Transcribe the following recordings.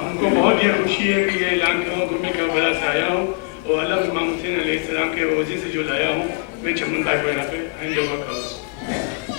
हमको बहुत ये खुशी है कि ये ऐलान कर रहा हूँ कि मैं करबला से आया हूँ और अलम इमाम हुसैन अलैहिस्सलाम के रोज़े से जो लाया हूँ मैं चमन भाई को यहाँ पे हैंड ओवर करूँ।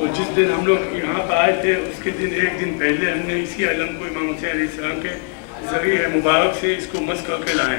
और जिस दिन हम लोग यहाँ पर आए थे उसके दिन एक दिन पहले हमने इसी अलम को इमाम हुसैन अलैहिस्सलाम के ज़रिए मुबारक से इसको मस करके लाए।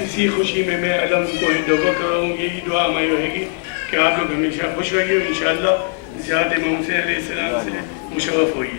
इसी खुशी में मैं अलम को हिंदोबा कर रहा हूँ। यही दुआ हमारी रहेगी कि आप लोग हमेशा खुश रहिए और इंशाअल्लाह ज़ियारत इमाम हुसैन अलैहिस्सलाम से मुशर्रफ होइए।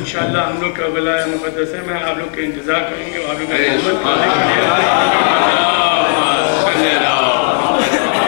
इंशाअल्लाह हम लोग करबला मुक़द्दस में आप लोग का इंतज़ार करेंगे और आप लोग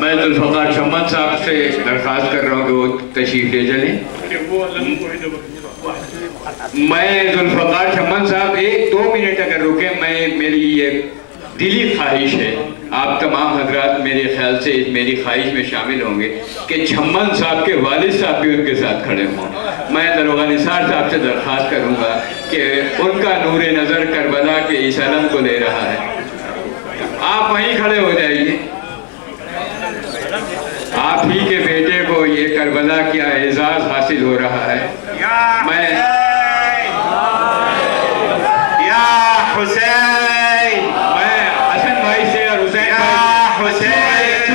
मैं जुल्फ़कार चमन साहब से दरख्वास्त कर रहा हूँ कि वो तशरीफ़ ले चलें। मैं जुल्फ़कार चमन साहब 1-2 मिनट अगर रुके, मेरी ये दिली ख्वाहिश है, आप तमाम हजरात मेरे ख्याल से मेरी ख्वाहिश में शामिल होंगे कि छम्मन साहब के वालिद साहब भी उनके साथ खड़े हों। मैं दरोगा निसार साहब से दरख्वास्त करूँगा कि उनका नूर नज़र करबला के इस अलम को ले रहा है, आप वहीं खड़े हो जाइए। आप ही के बेटे को ये करबला का एजाज़ हासिल हो रहा है। मैं या हुसैन, मैं हसन भाई से और हुसैन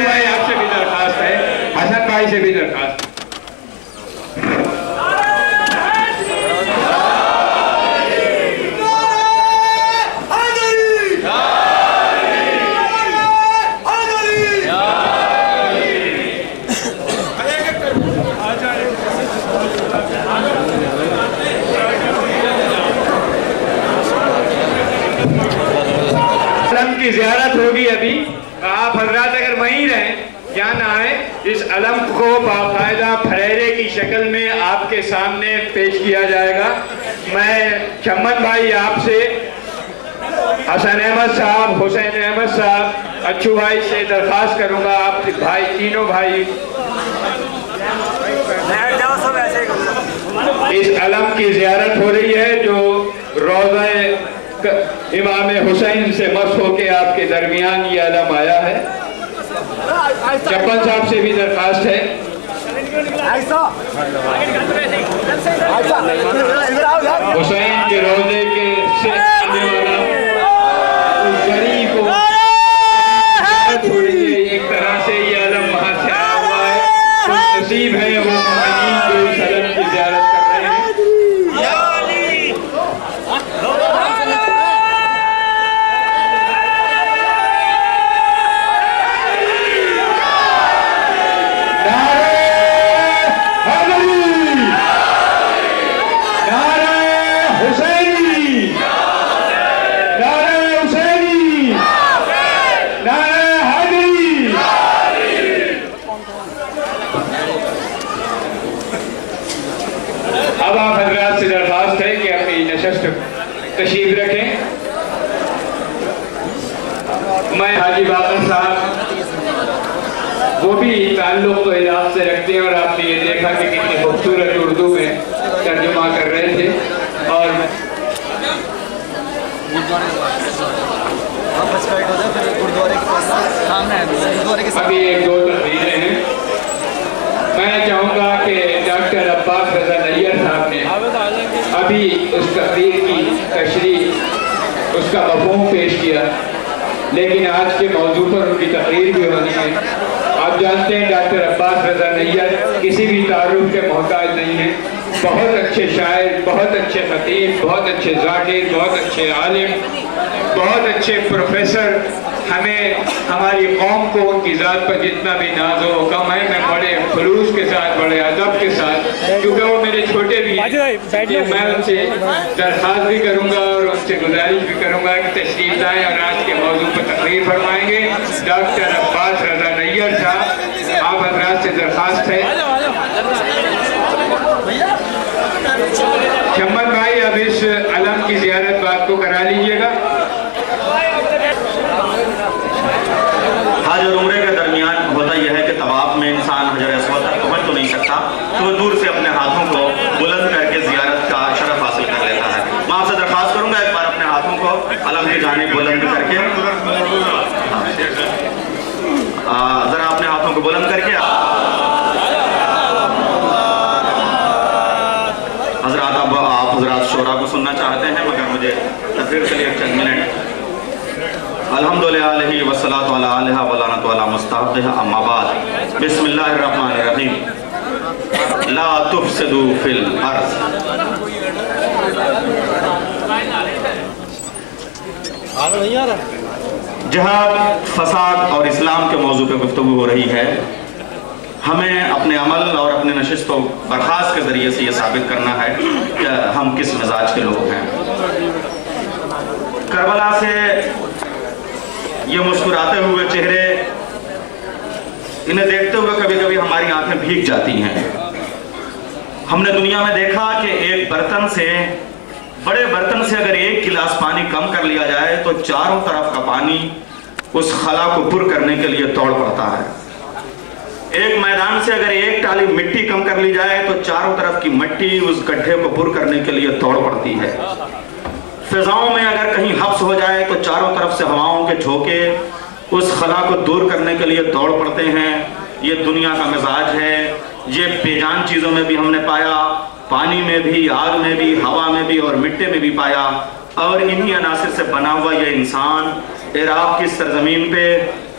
भाई आपसे भी दरख्वास्त है, हसन भाई से भी दरख्वास्त। की ज़ियारत होगी अभी, आप हजरात अगर वहीं रहें, क्या ना आए, इस अलम को बाकायदा फरेरे की शक्ल में आपके सामने पेश किया जाएगा। मैं चम्मन भाई आपसे, हसन अहमद साहब, हुसैन अहमद साहब, अच्छू भाई से दरख्वास्त करूंगा, आप भाई तीनों भाई इस अलम की ज़ियारत हो रही है जो रोज़ा इमाम हुसैन से मस होके आपके दरमियान ये अलम आया है। चप्पन साहब से भी दरख्वास्त है। हुसैन के रोजे के से आने वाला उस गरीब को एक तरह से ये अलम वहां से आया हुआ है, कुछ नसीब है वो मोमिनीन जो इस अलम की ज़ियारत कर रहे हैं। अब आप हजरात से दरख्वास्त है कि अपनी नशस्त तशरीफ रखें। मैं हाजी बाबर साहब, वो भी ताल्लुक़ तो इलाक़ से रखते हैं और आपने ये देखा कि कितनी खूबसूरत उर्दू में तर्जुमा कर रहे थे। और अभी 1-2 तस्वीरें हैं। मैं चाहूँगा कि डॉक्टर अब्बास रज़ा नैयर साहब ने अभी उस तकरीर की तशरीह, उसका मफ़हूम पेश किया, लेकिन आज के मौजू पर उनकी तकरीर भी होनी है। आप जानते हैं डॉक्टर अब्बास रज़ा नैयर किसी भी तारुफ के मोहताज नहीं हैं। बहुत अच्छे शायर, बहुत अच्छे खतीब, बहुत अच्छे ज़ाकिर, बहुत अच्छे आलिम, बहुत अच्छे प्रोफेसर। हमें हमारी कौम को उनकी ज़ात पर जितना भी नाज़ो कम है, मैं बड़े खुलूस के साथ, बड़े अदब के साथ कि मैं उनसे दरख्वास्त भी करूँगा और उनसे गुजारिश भी करूँगा कि तशरीफ लाएँ और आज के मौजू पर तकरीर फरमाएंगे डॉक्टर अब्बास रजा नैयर साहब। आप हजरात से दरख्वास्त है। शम्मत भाई अब इस अलम की ज़ियारत बात को करा लीजिएगा। हज और उम्रे के दरमियान होता यह है कि तवाफ में इंसान हजर अस्वद तक पहुँच तो नहीं सकता, तो वो दूर से अपने हाथों को बुलंद करके ज़ियारत का शरफ हासिल कर लेता है। मैं आपसे दरख्वास्त करूँगा एक बार अपने हाथों को अलम की जानिब बुलंद करके, ज़रा अपने हाथों को बुलंद करके हजरात, अब आप हजरात शोरा को सुनना चाहते हैं मगर मुझे तकरीर के लिए चंद मिनट। अल्हम्दुलिल्लाह वस्सलातु अला आलिहा व लानतु अला मुस्तहक़िहा अम्मा बाद। बिस्मिल्लाहिर रहमानिर रहीम। ला तुफसिदू फिल अर्ज़। जिहाद, फसाद और इस्लाम के मौजू पे गुफ्तगू हो रही है। हमें अपने अमल और अपने नशिस्त व बर्खास्त के ज़रिए से ये साबित करना है कि हम किस मिजाज के लोग हैं। करबला से ये मुस्कुराते हुए चेहरे, इन्हें देखते हुए कभी कभी हमारी आंखें भीग जाती हैं। हमने दुनिया में देखा कि एक बर्तन से, बड़े बर्तन से अगर एक गिलास पानी कम कर लिया जाए तो चारों तरफ का पानी उस खला को पुर करने के लिए दौड़ पड़ता है। एक मैदान से अगर एक टाली मिट्टी कम कर ली जाए तो चारों तरफ की मिट्टी उस गड्ढे को पुर करने के लिए दौड़ पड़ती है। फिजाओं में अगर कहीं हब्स हो जाए तो चारों तरफ से हवाओं के झोंके उस खला को दूर करने के लिए दौड़ पड़ते हैं। ये दुनिया का मिजाज है। ये बेजान चीज़ों में भी हमने पाया, पानी में भी, आग में भी, हवा में भी और मिट्टी में भी पाया। और इन्हीं अनासिर से बना हुआ ये इंसान इराक की सरजमीन पे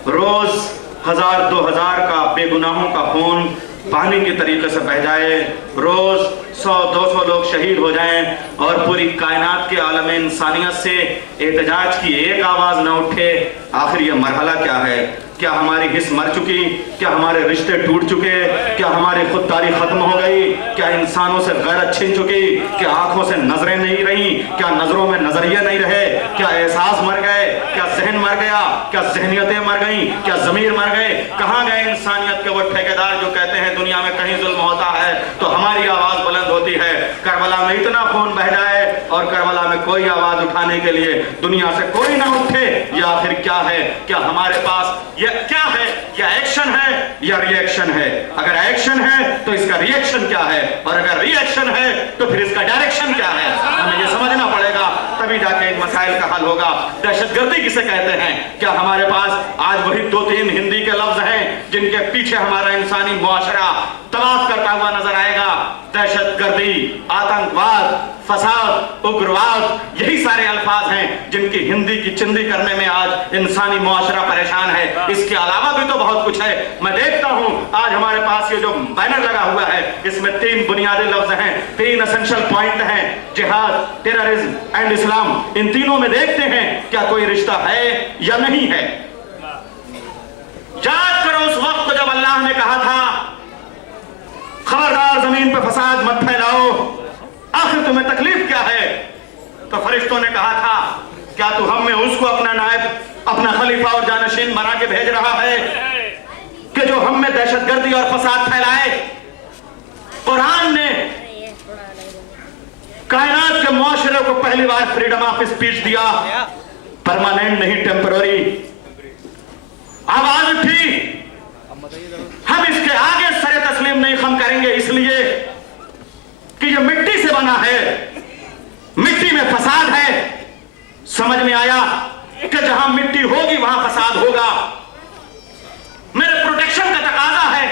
रोज़ 1000-2000 का बेगुनाहों का खून पानी के तरीके से बह जाए, रोज 100-200 लोग शहीद हो जाएं और पूरी कायनात के आलम इंसानियत से एहतजाज की एक आवाज ना उठे। आखिर ये मरहला क्या है? क्या हमारी हिस्स मर चुकी? क्या हमारे रिश्ते टूट चुके? क्या हमारी खुददारी खत्म हो गई? क्या इंसानों से गैरत छिन चुकी? क्या आंखों से नजरें नहीं रही? क्या नजरों में नजरिए नहीं रहे? क्या एहसास मर गए? क्या जहन मर गया? क्या जहनियतें मर गई? क्या जमीर मर गए? कहाँ गए इंसानियत के वो ठेकेदार जो कहते हैं दुनिया में कहीं जुल्म होता है तो हमारी आवाज बुलंद होती है? करबला में इतना खून बह जाए और करबला में कोई आवाज उठाने के लिए दुनिया से कोई ना उठे, या फिर क्या है? क्या हमारे पास ये क्या है? क्या एक्शन है या रिएक्शन है? अगर एक्शन है तो इसका रिएक्शन क्या है, और अगर रिएक्शन है तो फिर इसका डायरेक्शन क्या है? हमें ये समझना पड़ेगा, तभी जाके इन मसाइल का हल होगा। दहशतगर्दी किसे कहते हैं? क्या हमारे पास आज वही 2-3 हिंदी के लफ्ज हैं जिनके पीछे हमारा इंसानी मुआशरा तबाह करता हुआ नजर आएगा? दहशतगर्दी, आतंकवाद, फसाद, उग्रवाद, यही सारे अल्फाज हैं जिनकी हिंदी की चिंदी करने में आज इंसानी मुआशरा परेशान है। इसके अलावा भी तो बहुत कुछ है। मैं देखता हूं आज हमारे पास ये जो बैनर लगा हुआ है इसमें 3 बुनियादी लफ्ज हैं, 3 एसेंशियल पॉइंट हैं, जिहाद, टेररिज्म एंड इस्लाम। इन तीनों में देखते हैं क्या कोई रिश्ता है या नहीं है। याद करो उस वक्त जब अल्लाह ने कहा था खबरदार जमीन पर फसाद मत फैलाओ, आखिर तुम्हें तकलीफ क्या है? तो फरिश्तों ने कहा था क्या तू हम में उसको अपना नायब, अपना खलीफा और जानशीन बना के भेज रहा है कि जो हम में दहशतगर्दी और फसाद फैलाए? कुरान ने कायनात के मुआशरे को पहली बार फ्रीडम ऑफ स्पीच दिया, परमानेंट नहीं, टेम्पररी। आवाज उठी, हम इसके आगे सरे तस्लीम नहीं खम करेंगे, इसलिए कि ये मिट्टी से बना है, मिट्टी में फसाद है। समझ में आया कि जहां मिट्टी होगी वहां फसाद होगा। मेरे प्रोटेक्शन का तकाजा है,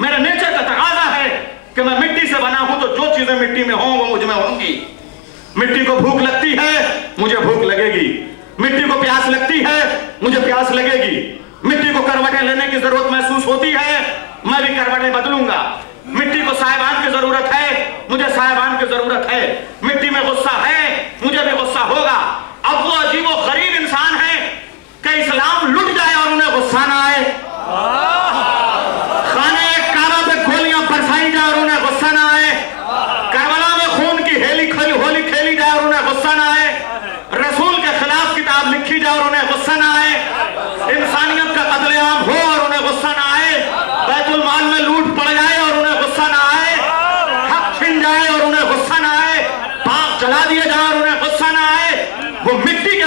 मेरे नेचर का तकाजा है कि मैं मिट्टी से बना हूं, तो जो चीजें मिट्टी में हों वो मुझ में होंगी। मिट्टी को भूख लगती है, मुझे भूख लगेगी। मिट्टी को प्यास लगती है, मुझे प्यास लगेगी। मिट्टी को करवटें लेने की जरूरत महसूस होती है, मैं भी करवटें बदलूंगा। मिट्टी को साहिबान की जरूरत है, मुझे साहिबान की जरूरत है। मिट्टी में गुस्सा है, मुझे भी गुस्सा होगा। अब वो अजीब व गरीब इंसान है कि इस्लाम लुट जाए और उन्हें गुस्सा ना आए, खाने काबा पे गोलियां बरसाई जाए और उन्हें गुस्सा ना आए, करबला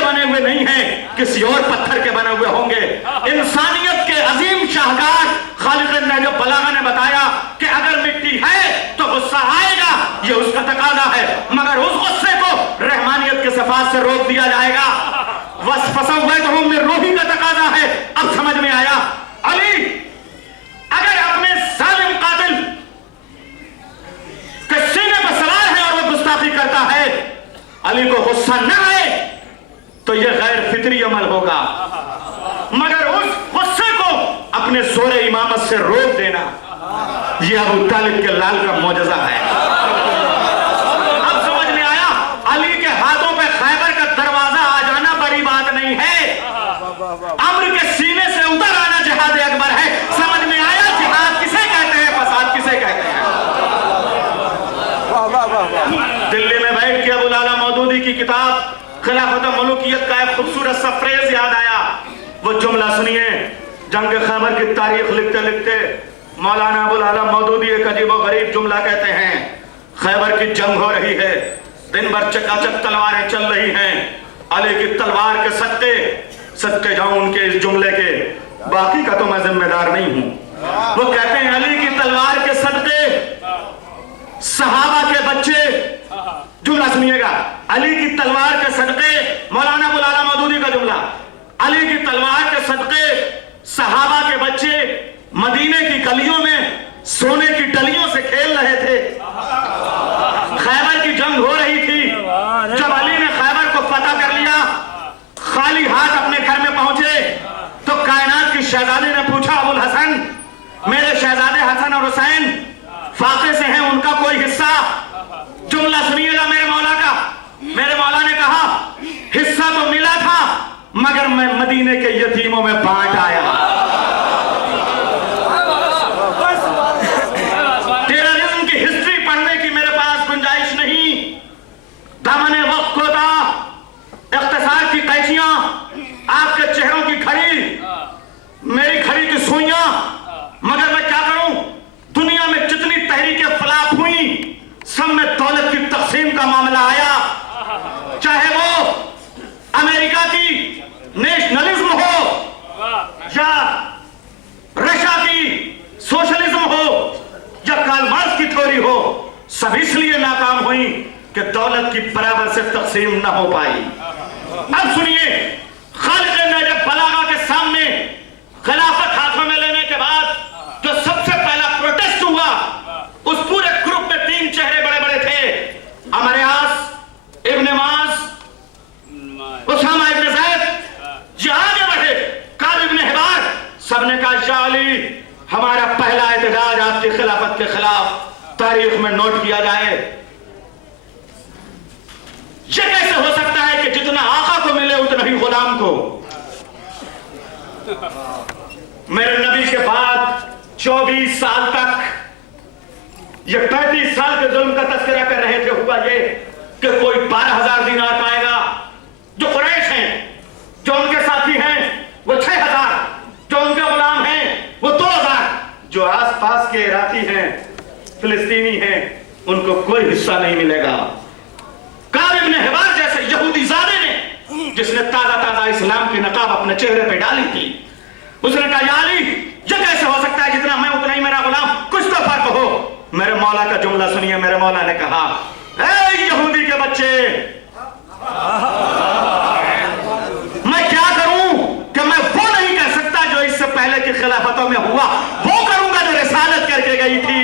बने हुए नहीं हैं, किसी और पत्थर के बने हुए होंगे। इंसानियत के अजीम शाहकार खालिद नहज बलागा ने बताया कि अगर मिट्टी है तो गुस्सा आएगा, ये उसका तकाजा है, मगर उस गुस्से को रहमानियत के सफात से रोक दिया जाएगा। वसफसवैतहुम मिन रूही का तकाजा है। अब समझ में आया, अली अगर अपने जालिम कातिल के सीने पर सवार है और वो गुस्ताखी करता है, अली को गुस्सा न आए तो यह गैर फितरी अमल होगा, मगर उस गुस्से को अपने जोरे इमामत से रोक देना, यह अबू तालिब के लाल का मौजज़ा है। अब समझ में आया, अली के हाथों पे खैबर का दरवाजा आ जाना बड़ी बात नहीं है, अम्र के सीने से उतर आना जिहाद अकबर है। समझ में आया जिहाद किसे कहते हैं, फसाद किसे कहते हैं। दिल्ली में बैठ के अबुल आला मौदूदी की किताब खिलाफत मलूकियत का एक खूबसूरत सा फ्रेज याद आया। वो जुमला सुनिए, जंग खैबर की तारीख लिखते लिखते मौलाना अबुल आला मौदूदी एक अजीब और गरीब जुमला कहते हैं। खैबर की जंग हो रही है, दिन भर चकाचक तलवारें चल रही हैं, अली की तलवार के सदके जाऊं उनके इस जुमले के, बाकी का तो मैं जिम्मेदार नहीं हूं। वो कहते हैं अली की तलवार के सदके सहाबा के बच्चे, जुमला सुनिएगा, अली की तलवार के सदके, मौलाना अबुल आला मौदूदी का जुमला, अली की तलवार के सदके सहाबा के बच्चे मदीने की गलियों में सोने की डलियों से खेल रहे थे। खैबर की जंग हो रही थी, जब अली ने खैबर को फतह कर लिया, खाली हाथ अपने घर में पहुंचे तो कायनात की शहजादी ने पूछा, अबुल हसन, मेरे शहजादे हसन और हुसैन फाके से हैं, उनका कोई हिस्सा? जुमला सुनिएगा मेरे मौला का। मेरे मौला ने कहा, हिस्सा तो मिला था मगर मैं मदीने के यतीमों में बांट आया। टेररिज्म की हिस्ट्री पढ़ने की मेरे पास गुंजाइश नहीं, दामने वक्त को था, इख्तिसार की कैचियां, आपके चेहरों की घड़ी, मेरी घड़ी की सुइयां, मगर मैं क्या करूं, दुनिया में जितनी तहरीकें फलाह हुई सब में दौलत की तकसीम का मामला आया, चाहे वो अमेरिका की नेशनलिज्म हो या रशिया की सोशलिज्म हो या कार्ल मार्क्स की थ्योरी हो, सब इसलिए नाकाम हुई कि दौलत की बराबर से तकसीम न हो पाई। अब सुनिए, खालिद नहज बलागा के सामने खिलाफत हाथों में लेने के बाद जो सबसे पहला प्रोटेस्ट हुआ, उस पूरे ग्रुप में 3 चेहरे बड़े बड़े थे, अमर यास, इब्न मास, उसामा इब्न ज़ैद। ये आगे बढ़े, काब इब्न हिबार, सबने कहा, या अली, हमारा पहला एहतजाज आपकी खिलाफत के खिलाफ तारीख में नोट किया जाए। ये कैसे हो सकता है कि जितना आका को मिले उतना ही गुलाम को? मेरे नबी के बाद 24 साल तक ये 35 साल के जुल्म का तस्करा कर रहे थे। हुआ ये कि कोई 12,000 दीनार पाएगा, जो कुरैश हैं, जो उनके साथी हैं वो 6,000, जो उनके गुलाम हैं वो 2,000, जो आसपास के इराकी हैं, फिलिस्तीनी हैं, उनको कोई हिस्सा नहीं मिलेगा। काब इब्न हिबार जैसे यहूदी ज़ादे ने, जिसने ताजा इस्लाम की नकाब अपने चेहरे पे डाली थी, उसने कहा, या अली, ये कैसे हो सकता है, जितना मैं उतना ही मेरा गुलाम, कुछ तो फर्क हो। मेरे मौला का जुमला सुनिए। मेरे मौला ने कहा, ए यहूदी के बच्चे, मैं क्या करूं कि मैं वो नहीं कर सकता जो इससे पहले की खिलाफतों में हुआ, वो करूंगा जो रिसालत करके गई थी।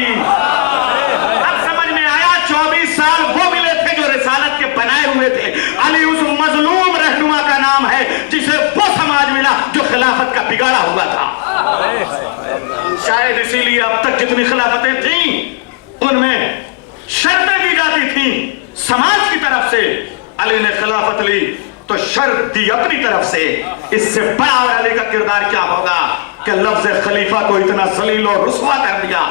अब समझ में आया, 24 साल वो मिले थे जो रिसालत के बनाए हुए थे। अली उस मजलूम रहनुमा का नाम है जिसे वो समाज मिला जो खिलाफत का बिगाड़ा हुआ था। शायद इसीलिए अब तक जितनी खिलाफतें थीं उनमें शर्तें दी जाती थीं समाज की तरफ से। अली ने खिलाफत ली तो शर्त दी अपनी तरफ से। इससे बड़ा और अली का किरदार क्या होगा कि लफ्ज खलीफा को इतना जलील और रुस्वा कर दिया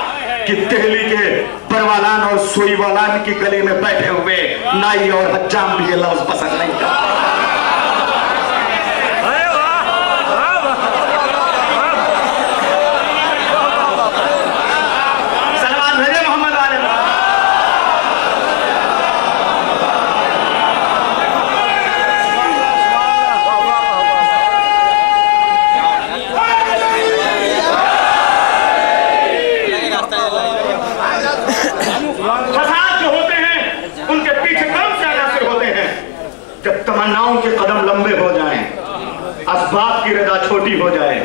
कि दिल्ली के बरवालान और सुईवालान की गली में बैठे हुए नाई और हज्जाम भी ये लफ्ज पसंद नहीं करते। जहां नाव के कदम लंबे हो जाएं, असबाब की रजा छोटी हो जाए,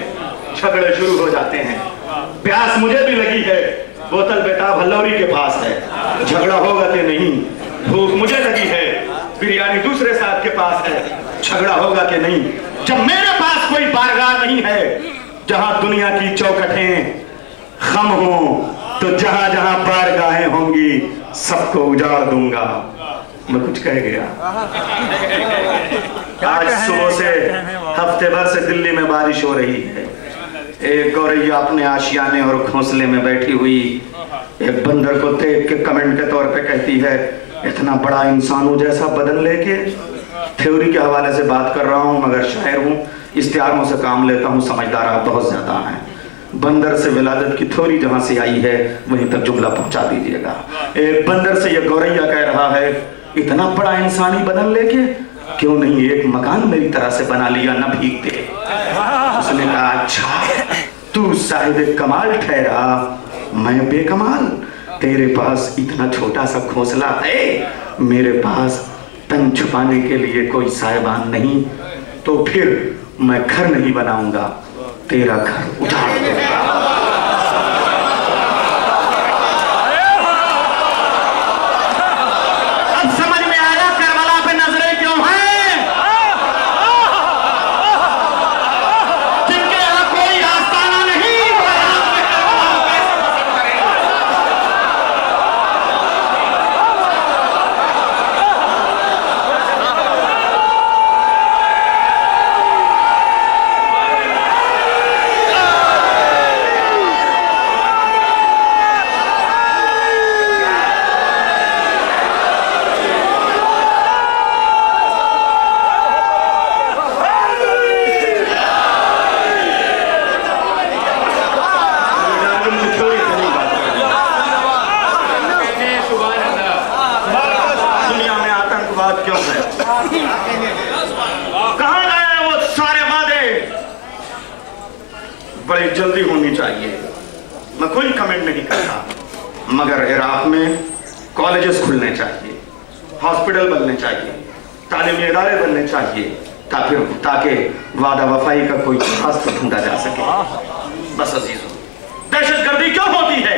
झगड़े शुरू हो जाते हैं। प्यास मुझे भी लगी है, बोतल बेताब हल्लौरी के पास है, झगड़ा होगा कि नहीं। भूख मुझे लगी है, बिरयानी दूसरे साहब के पास है, झगड़ा होगा कि नहीं। जब मेरे पास कोई बारगाह नहीं है जहां दुनिया की चौखटें खम हो, तो जहां जहां बारगाहें होंगी सबको उजाड़ दूंगा। मैं कुछ कह गया। आज सुबह से हफ्ते भर से दिल्ली में बारिश हो रही है। एक गौरैया अपने आशियाने और घोंसले में बैठी हुई एक बंदर को देख के कमेंट के तौर पे कहती है, इतना बड़ा इंसानों जैसा बदन लेके। थ्योरी के हवाले से बात कर रहा हूँ, मगर शायर हूँ, इश्तिहारों से काम लेता हूँ, समझदार आप बहुत ज्यादा हैं। बंदर से विलादत की थ्योरी जहां से आई है वहीं तक जुमला पहुंचा दीजिएगा। एक बंदर से ये गौरैया कह रहा है, इतना बड़ा इंसानी बदन लेके क्यों नहीं एक मकान मेरी तरह से बना लिया, न भीगते। उसने कहा, अच्छा तू साहिब कमाल ठहरा, मैं बेकमाल। तेरे पास इतना छोटा सा घोंसला है, मेरे पास तन छुपाने के लिए कोई साहिबान नहीं, तो फिर मैं घर नहीं बनाऊंगा, तेरा घर उजाड़ दूंगा। अब समझ में आया करबला पे नजरें क्यों हैं? जिनके यहां कोई आस्ताना नहीं, बड़ी जल्दी होनी चाहिए। मैं कोई कमेंट नहीं करता, मगर इराक में कॉलेजेस खुलने चाहिए, हॉस्पिटल बनने चाहिए, तालीमी इदारे बनने चाहिए, ताकि वादा वफाई का कोई रास्ता ढूंढा जा सके। बस अजीजों, दहशतगर्दी क्यों होती है?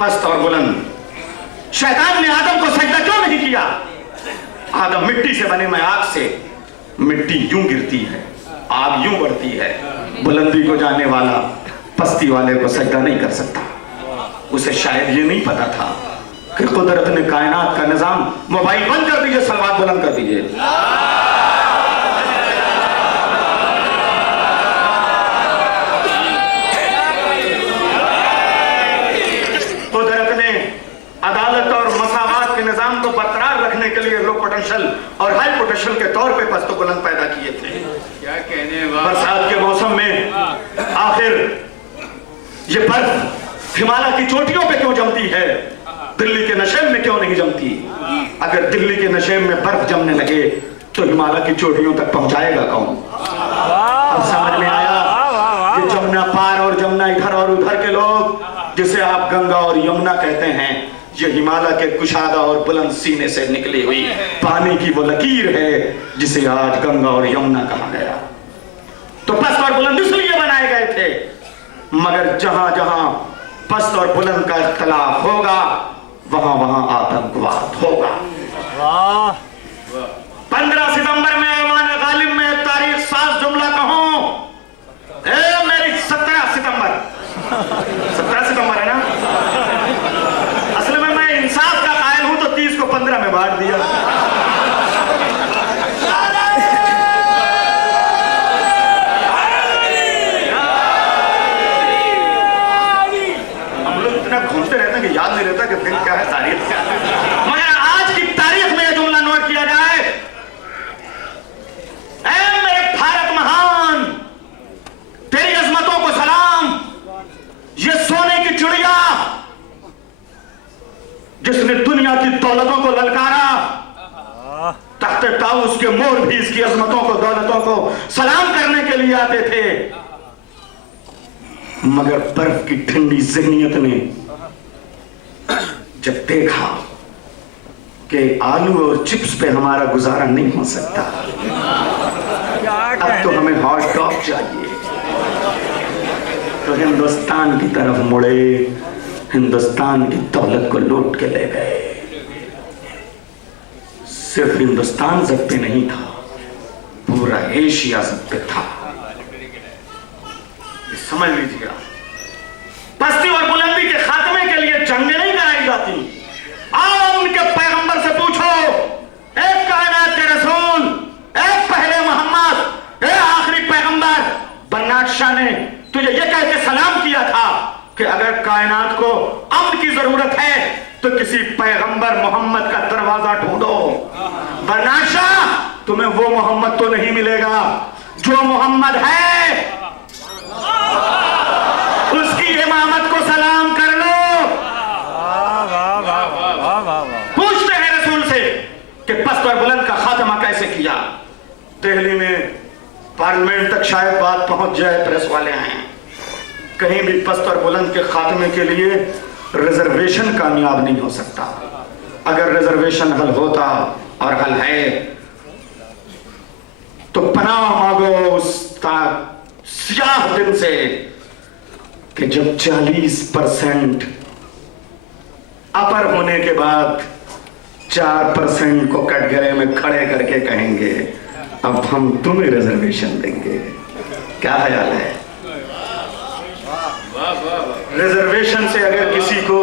पस्त और बुलंद। शैतान ने आदम को सजदा क्यों नहीं किया? आदम मिट्टी से बने, मैं आग से। मिट्टी यूं गिरती है, आग यूं बढ़ती है। बुलंदी को जाने वाला पस्ती वाले को सजदा नहीं कर सकता। उसे शायद ये नहीं पता था कि कुदरत ने कायनात का निजाम। मोबाइल बंद कर दीजिए, सलवात बुलंद कर दीजिए। कुदरत ने अदालत और मसावात के निजाम को बरकरार रखने के लिए लो पोटेंशियल और हाई पोटेंशियल के तौर पे पस्त बुलंद पैदा किए थे। क्या कहने, बरसात के मौसम में आखिर ये बर्फ हिमालय की चोटियों पे क्यों जमती है, दिल्ली के नशेब में क्यों नहीं जमती? अगर दिल्ली के नशेब में बर्फ जमने लगे तो हिमालय की चोटियों तक पहुंचाएगा कौन? अब समझ में आया कि जमुना पार और जमुना इधर और उधर के लोग, जिसे आप गंगा और यमुना कहते हैं, ये हिमालय के कुशादा और बुलंद सीने से निकली हुई पानी की वो लकीर है जिसे आज गंगा और यमुना कहा गया। तो पस्त और बुलंद इसलिए बनाए गए थे, मगर जहां जहां पस्त और बुलंद का इख्तलाफ होगा वहां वहां आतंकवाद होगा। 15 सितंबर में ऐवान गालिब में तारीख साज जुमला कहूं, मेरी 17 सितंबर है ना? असल में मैं इंसाफ का कायल हूं, तो 30 को 15 में बांट दिया। हम लोग इतना घूमते रहते हैं कि याद नहीं रहता कि दिन क्या है, तारीख क्या है। मगर आज की तारीख में यह जुमला नोट किया जाए, ऐ मेरे भारत महान, तेरी अजमतों को सलाम। ये सोने की चिड़िया जिसने दुनिया की दौलतों को ललकारा, तख्ते ताऊस के मोर भी इसकी अजमतों को, दौलतों को सलाम करने के लिए आते थे। मगर बर्फ की ठंडी ज़हनियत ने जब देखा कि आलू और चिप्स पे हमारा गुजारा नहीं हो सकता, अब तो हमें हॉट डॉग चाहिए। तो हिंदुस्तान की तरफ मुड़े, हिंदुस्तान की दौलत को लूट के ले गए। सिर्फ हिंदुस्तान जब पे नहीं था, पूरा एशिया जब पे था। समझ लीजिए, पस्ती और बुलंदी के खात्मे के लिए जंगें नहीं कराई जाती। आओ उनके पैगंबर से पूछो, एक कायनात के रसूल, एक पहले मोहम्मद, एक आखिरी पैगंबर बन्नाट शाह ने तुझे ये कह के सलाम किया था कि अगर कायनात को अमन की जरूरत है तो किसी पैगंबर मोहम्मद का दरवाजा ढूंढो। बन्नाट शाह, तुम्हें वो मोहम्मद तो नहीं मिलेगा जो मोहम्मद है, उसकी इमामत को सलाम कर लो। पूछते हैं रसूल से कि पस्त और बुलंद का खात्मा कैसे किया। दिल्ली में पार्लियामेंट तक शायद बात पहुंच जाए, प्रेस वाले हैं। कहीं भी पस्त और बुलंद के खात्मे के लिए रिजर्वेशन कामयाब नहीं हो सकता। अगर रिजर्वेशन हल होता, और हल है, तो पनाह मांगो उस स्याह दिन से कि जब 40% अपर होने के बाद 4% को कटघरे में खड़े करके कहेंगे अब हम तुम्हें रिजर्वेशन देंगे। क्या ख्याल है? रिजर्वेशन से अगर किसी को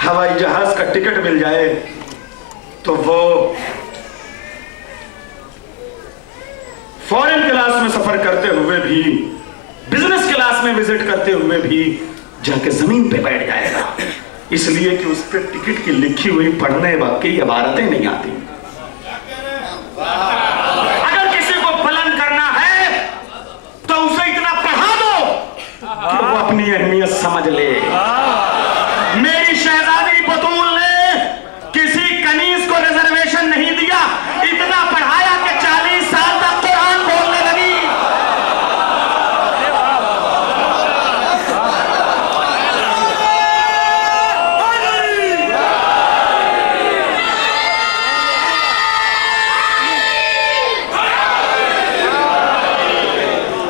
हवाई जहाज का टिकट मिल जाए तो वो फॉरेन क्लास में सफर करते हुए भी, बिजनेस क्लास में विजिट करते हुए भी जाके जमीन पे बैठ जाएगा, इसलिए कि उस पर टिकट की लिखी हुई पढ़ने वाकई इबारतें नहीं आती। अगर किसी को बुलंद करना है तो उसे इतना पढ़ा दो कि वो अपनी अहमियत समझ ले। मेरी शहजादी बतूल ने किसी कनीज को रिजर्वेशन नहीं दिया, इतना पढ़ाया कि 40 साल तक कुरान बोलने लगी।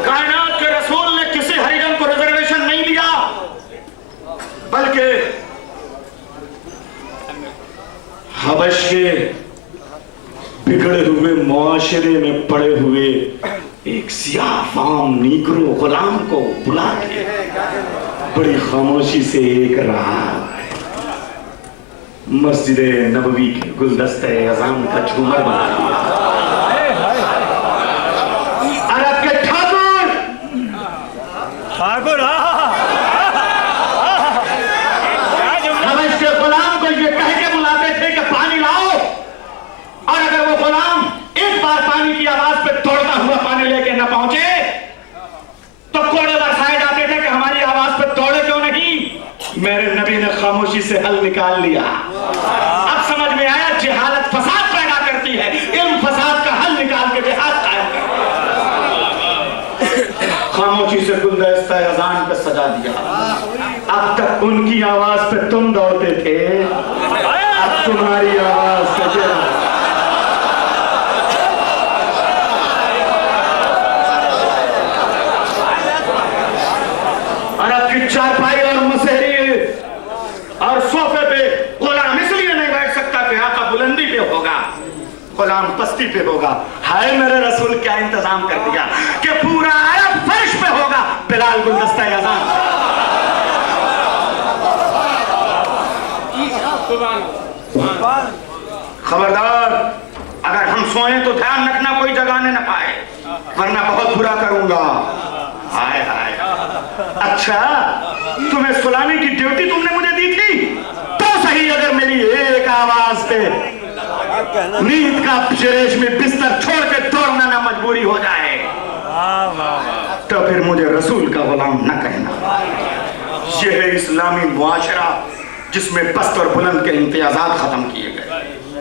कायनात के रसूल ने किसी हरिजन को रिजर्वेशन नहीं दिया, बल्कि हबश के बिगड़े हुए मुआशरे में पड़े हुए एक सियाह फाम नीग्रो गुलाम को बुला के बड़ी खामोशी से एक रात मस्जिद नबवी के गुलदस्ते अज़ान का झूमर बना दिया। अरब के ठाकुर हबश के गुलाम को ये कह के बुलाते थे कि पानी लाओ, और अगर वो गुलाम एक बार पानी की आवाज पे दौड़ता हुआ पानी लेके न पहुंचे तो कोड़े बरसाए जाते थे कि हमारी आवाज पे दौड़े क्यों नहीं। मेरे नबी ने खामोशी से हल निकाल लिया। अब समझ में आया, जिहालत फसाद पैदा करती है, इल्म फसाद का हल निकाल के जिहाद कायम कर। खामोशी से गुलदस्ता अज़ान पे सजा दिया। अब तक उनकी आवाज पे तुम दौड़ते थे, अब तुम्हारी आवाज पे चारपाई और मसहरी और सोफे पे गुलाम इसलिए नहीं बैठ सकता कि आका बुलंदी पे होगा, गुलाम पस्ती पे होगा। हाय मेरे रसूल, क्या इंतजाम कर दिया कि पूरा अरब फर्श पे होगा बिलाल गुलदस्ता अज़ान। खबरदार, अगर हम सोए तो ध्यान रखना कोई जगाने न पाए, वरना बहुत बुरा करूंगा। हाय हाय, अच्छा तुम्हें सुलाने की ड्यूटी तुमने मुझे दी थी तो सही, अगर मेरी एक आवाज पे नींद का शेरेश में बिस्तर छोड़ के दौड़ना ना मजबूरी हो जाए तो फिर मुझे रसूल का गुलाम न कहना। यह है इस्लामी मुआशरा जिसमें पस्त और बुलंद के इम्तियाजात खत्म किए गए।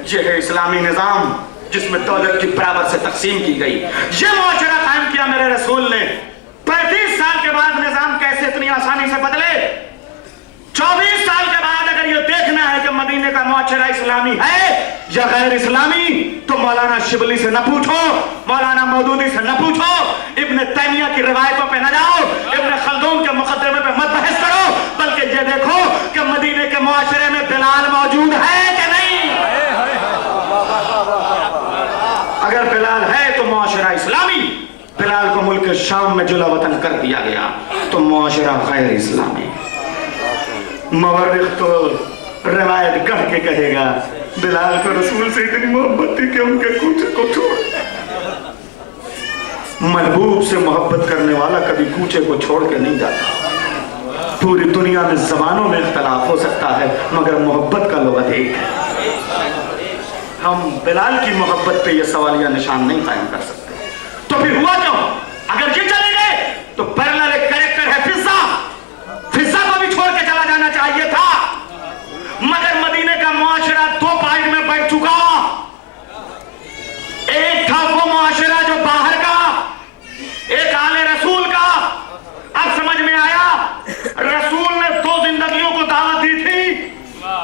यह है इस्लामी निजाम जिसमें दौलत की बराबर से तकसीम की गई। यह मुआशरा कायम किया मेरे रसूल ने। 35 साल के बाद निजाम कैसे इतनी आसानी से बदले? 24 साल के बाद अगर ये देखना है कि मदीने का मुआशरा इस्लामी है या गैर इस्लामी, तो मौलाना शिबली से न पूछो, मौलाना मौदूदी से न पूछो, इब्न तैमिया की रिवायतों पे न जाओ, इब्न खल्दून के मुकद्दमे पे मत बहस करो, बल्कि ये देखो कि मदीने के मुआशरे में बिलाल मौजूद है कि नहीं। अगर बिलाल है तो मुआशरा इस्लामी, बिलाल को मुल्क शाम में जुला वतन कर दिया गया तो मुआशरा गैर इस्लामी। मवर्रिख तो रिवायत कह के कहेगा बिलाल को रसूल से इतनी मोहब्बत थी कि उनके कूचे को छोड़, महबूब से मोहब्बत करने वाला कभी कूचे को छोड़ के नहीं जाता। पूरी दुनिया में जबानों में इख्तलाफ हो सकता है मगर मोहब्बत का लुग़त एक है। हम बिलाल की मोहब्बत पे ये सवालिया निशान नहीं कायम कर सकते। तो फिर हुआ क्यों? अगर ये चले गए तो पैरेलल एक कैरेक्टर है फिजा, फिजा को भी छोड़ के चला जाना चाहिए था, मगर मदीने का मुआशरा दो पार्ट में बैठ चुका। एक था वो मुआशरा जो बाहर का, एक आले रसूल का। अब समझ में आया, रसूल ने दो जिंदगियों को दावत दी थी,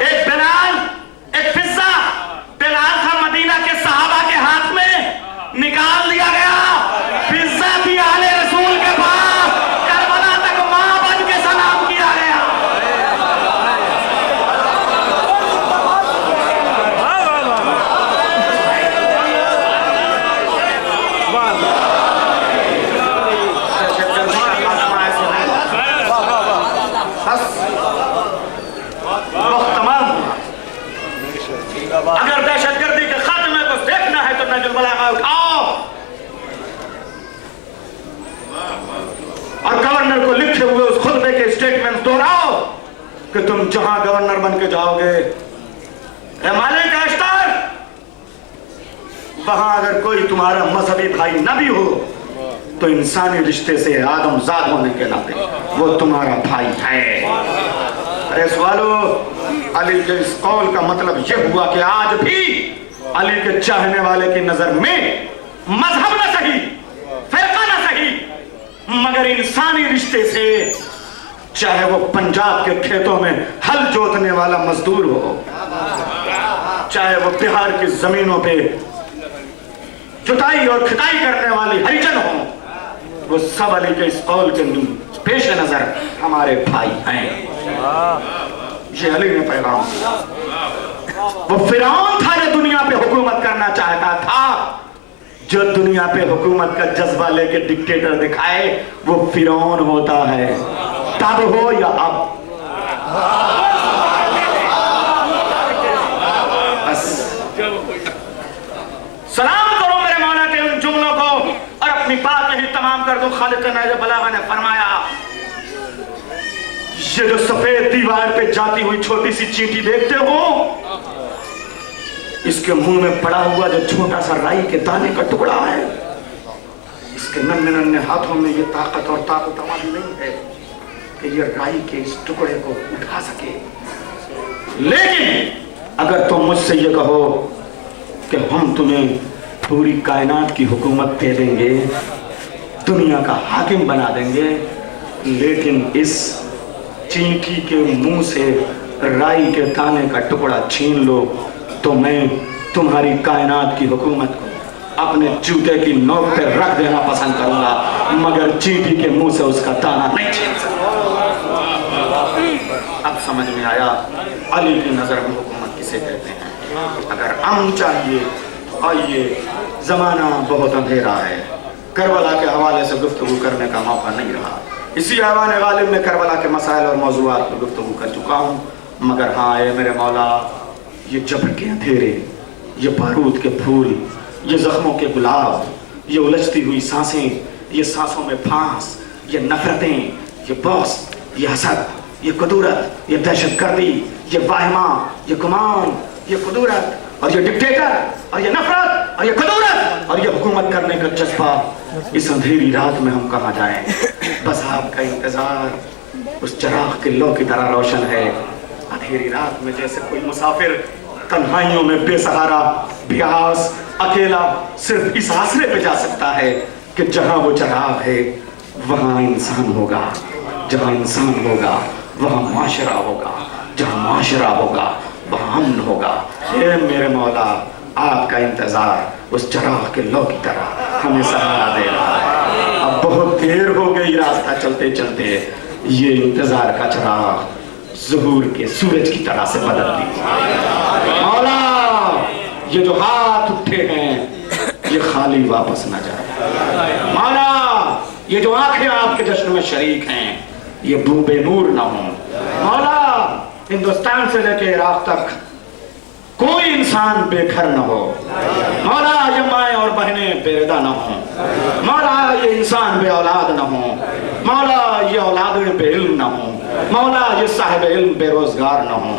एक बिलाल एक फिजा। बिलाल था मदीना के सहाबा के हाथ में, निकाल दिया गया। फिजा भी आले रसूल के पास, करबला तक मां बन के सलाम किया गया। अगर दहशतगर्दी के खात्मे को देखना है तो नजर बलागा उठाओ और गवर्नर को लिखे हुए उस खुतबे के स्टेटमेंट दोहराओ कि तुम जहां गवर्नर बन के जाओगे, मालिक अश्तर, वहां अगर कोई तुम्हारा मजहबी भाई न भी हो तो इंसानी रिश्ते से आदमजाद होने के नाते वो तुम्हारा भाई है। अरे सवालो, अली के इस कौल का मतलब यह हुआ कि आज भी अली के चाहने वाले की नजर में मजहब न सही, फिरका न सही, मगर इंसानी रिश्ते से, चाहे वो पंजाब के खेतों में हल जोतने वाला मजदूर हो, चाहे वो बिहार की जमीनों पे जुताई और खिताई करने वाली हरिजन हो, वो सब अली के इस कौल के पेश नजर हमारे भाई हैं। ये अली ने पैगाम दिया। वो फिरौन था जो दुनिया पे हुकूमत करना चाहता था, जो दुनिया पे हुकूमत का जज्बा लेके डिक्टेटर दिखाए वो फिरौन होता है, तब हो या अब। सलाम करो मेरे मौला के उन जुमलों को और अपनी बात यही तमाम कर दो। खालिद नहज बलागा ने फरमाया, ये जो सफेद दीवार पे जाती हुई छोटी सी चींटी देखते हो, इसके मुंह में पड़ा हुआ जो छोटा सा राई के दाने का टुकड़ा है, इसके नन्हे नन्हे हाथों में ये ताकत और ताकत हमारी नहीं है कि ये राई के इस टुकड़े को उठा सके। लेकिन अगर तुम मुझसे ये कहो कि हम तुम्हें पूरी कायनात की हुकूमत दे देंगे, दुनिया का हाकिम बना देंगे, लेकिन इस चींटी के मुंह से राई के दाने का टुकड़ा छीन लो, तो मैं तुम्हारी कायनात की हुकूमत को अपने जूते की नोक पे रख देना पसंद करूंगा, मगर चींटी के मुंह से उसका दाना नहीं छीन सकता। अब समझ में आया अली की नजर में हुकूमत किसे कहते हैं। अगर अमन चाहिए तो आइए, जमाना बहुत अंधेरा है, करबला के हवाले से गुफ्तगू करने का मौका नहीं रहा। इसी आवान गालिब में करबला के मसाइल और मौज़ूआत पर गुफ्तगू कर चुका हूँ, मगर हाँ ए मेरे मौला, ये जबर के अंधेरे, ये बारूद के फूल, ये जख्मों के गुलाब, ये उलझती हुई सांसें, ये सांसों में फांस, ये नफरतें, ये बौस, ये हसद, ये कदूरत, ये दहशतगर्दी, ये वाहिमा, ये गुमान, ये कदूरत और ये डिक्टेटर और ये नफरत और ये कदूरत और ये हुकूमत करने का जज्बा, इस अंधेरी रात में हम कहाँ जाएं? बस आपका इंतजार उस चराग के लो की तरह रोशन है। अंधेरी रात में जैसे कोई मुसाफिर तन्हाइयों में बेसहारा बेआस अकेला सिर्फ इस आसरे पे जा सकता है कि जहां वो चराग है वहां इंसान होगा, जहां इंसान होगा वहां माशरा होगा, जहां माशरा होगा वहां अमन होगा। हे मेरे मौला, आपका इंतजार उस चराग के लो की तरह हमें सहारा दे रहा है। अब बहुत देर हो गई रास्ता चलते चलते, ये इंतजार का चराग ज़ुहूर के सूरज की तरह से बदल दीजिए। मौला, ये जो हाथ उठे हैं ये खाली वापस न जाए। मौला, ये जो आंखें आपके जश्न में शरीक हैं ये बूबे नूर ना हो। मौला, हिंदुस्तान से लेकर इराक तक कोई इंसान बेघर न हो। मौला, ये माएँ और बहनें बेरिदा न हो। मौला, ये इंसान बे औलाद न हो। मौला, ये औलादें बेइल्म न हो। मौला, ये साहिब इल्म बेरोजगार न हो।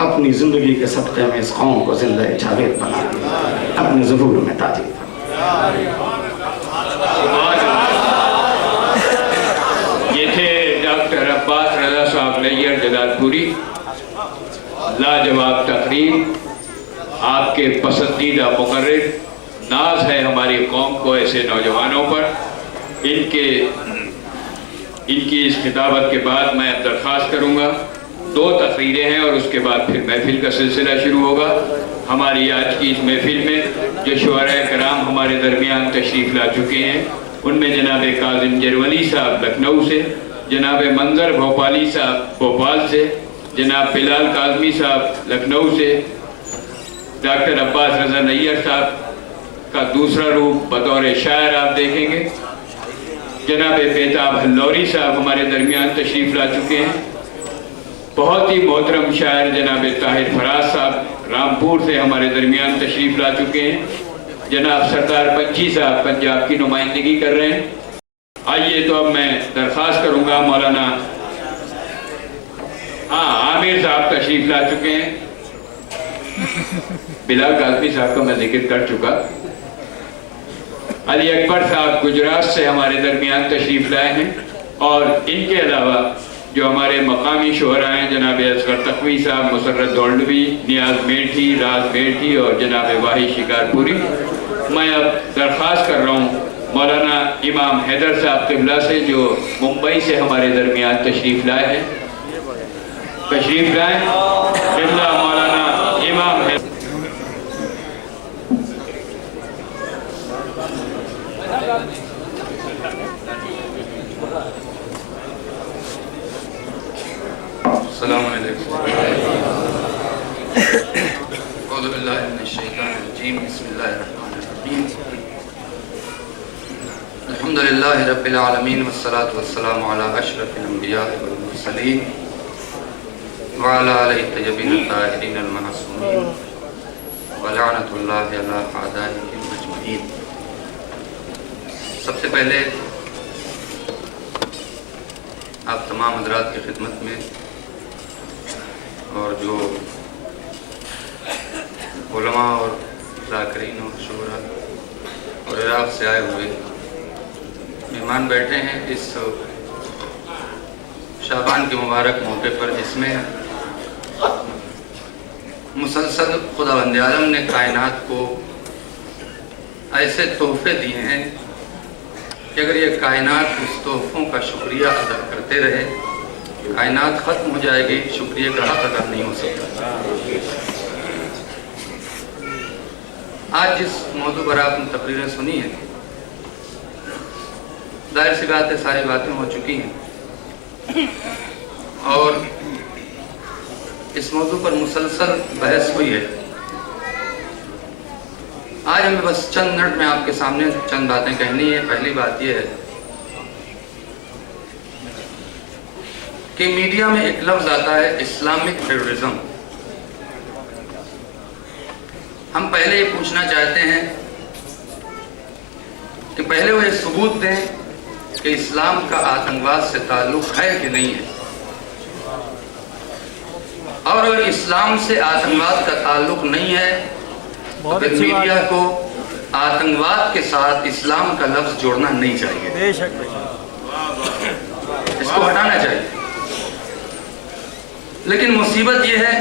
अपनी जिंदगी के सदक़े में इस कौम को जिंदा जावेद बना दिया, अपने ज़ुहूर में ताजीर। ये थे डॉक्टर अब्बास रज़ा साहब नैयर जलालपुरी। लाजवाब तकरीर, आपके पसंदीदा मुकर्रिर। नाज है हमारी कौम को ऐसे नौजवानों पर। इनकी इस खिताबत के बाद मैं दरख्वास्त करूँगा, 2 तकरीरें हैं और उसके बाद फिर महफिल का सिलसिला शुरू होगा। हमारी आज की इस महफिल में जो शुअराए कराम हमारे दरमियान तशरीफ़ ला चुके हैं, उनमें जनाब काज़िम जरवली साहब लखनऊ से, जनाब मंजर भोपाली साहब भोपाल से, जनाब बिलाल काज़मी साहब लखनऊ से, डॉक्टर अब्बास रज़ा नैयर साहब का दूसरा रूप बतौर शायर आप देखेंगे। जनाब बेताब हल्लौरी साहब हमारे दरमियान तशरीफ़ ला चुके हैं। बहुत ही मोहतरम शायर जनाब ताहिर फराज साहब रामपुर से हमारे दरमियान तशरीफ़ ला चुके हैं। जनाब सरदार पंची साहब पंजाब की नुमाइंदगी कर रहे हैं। आइए तो अब मैं दरख्वास्त करूँगा मौलाना आमिर साहब तशरीफ़ ला चुके हैं। बिलाल काज़मी साहब का मैं जिक्र कर चुका। अली अकबर साहब गुजरात से हमारे दरमियान तशरीफ़ लाए हैं। और इनके अलावा जो हमारे मकामी शोहरा हैं, जनाब असगर तकवी साहब, मुसर्रत दौलवी, नियाज मेठी, राज मेठी और जनाब वाही शिकारपुरी। मैं अब दरख्वास्त कर रहा हूँ मौलाना इमाम हैदर साहब क़िबला से, जो मुंबई से हमारे दरमियान तशरीफ़ लाए हैं, तशरीफ़ लाएँ। क़िबला मौलाना इमाम हैदर। अस्सलाम वालेकुम। औज़ु बिल्लाहि मिनश शैतानिर रजीम। बिस्मिल्लाहिर रहमानिर रहीम। अल्हम्दुलिल्लाहि रब्बिल आलमीन वस्सलातु वस्सलामु अला अशरफिल अंबिया वल मुरसलीन व अला आलिहि तय्यबीन ताहिरीन अल मासूमीन व लअनतुल्लाहि अला अअदाइहिम अजमईन। सबसे पहले आप तमाम हज़रात की खिदमत में और जो उलमा और ज़ाकिरीन और शुरा और इराक़ से आए हुए मेहमान बैठे हैं इस शाबान के मुबारक मौके पर, जिसमें मुसलसल खुदावंद आलम ने कायनात को ऐसे तोहफे दिए हैं कि अगर ये कायनात उस तोहफ़ों का शुक्रिया अदा करते रहे, कायनात ख़त्म हो जाएगी, शुक्रिया का हक़ अदा नहीं हो सकता। आज जिस मौजू पर आपने तकरीरें सुनी है, जाहिर सी बात है सारी बातें हो चुकी हैं और इस मौजू पर मुसलसल बहस हुई है। आज हमें बस चंद मिनट में आपके सामने चंद बातें कहनी है। पहली बात यह है कि मीडिया में एक लफ्ज़ आता है इस्लामिक टेररिज्म। हम पहले ये पूछना चाहते हैं कि पहले वो ये सबूत दें कि इस्लाम का आतंकवाद से ताल्लुक़ है कि नहीं है, और अगर इस्लाम से आतंकवाद का ताल्लुक़ नहीं है तो फिर मीडिया को आतंकवाद के साथ इस्लाम का लफ्ज़ जोड़ना नहीं चाहिए, इसको हटाना चाहिए। लेकिन मुसीबत यह है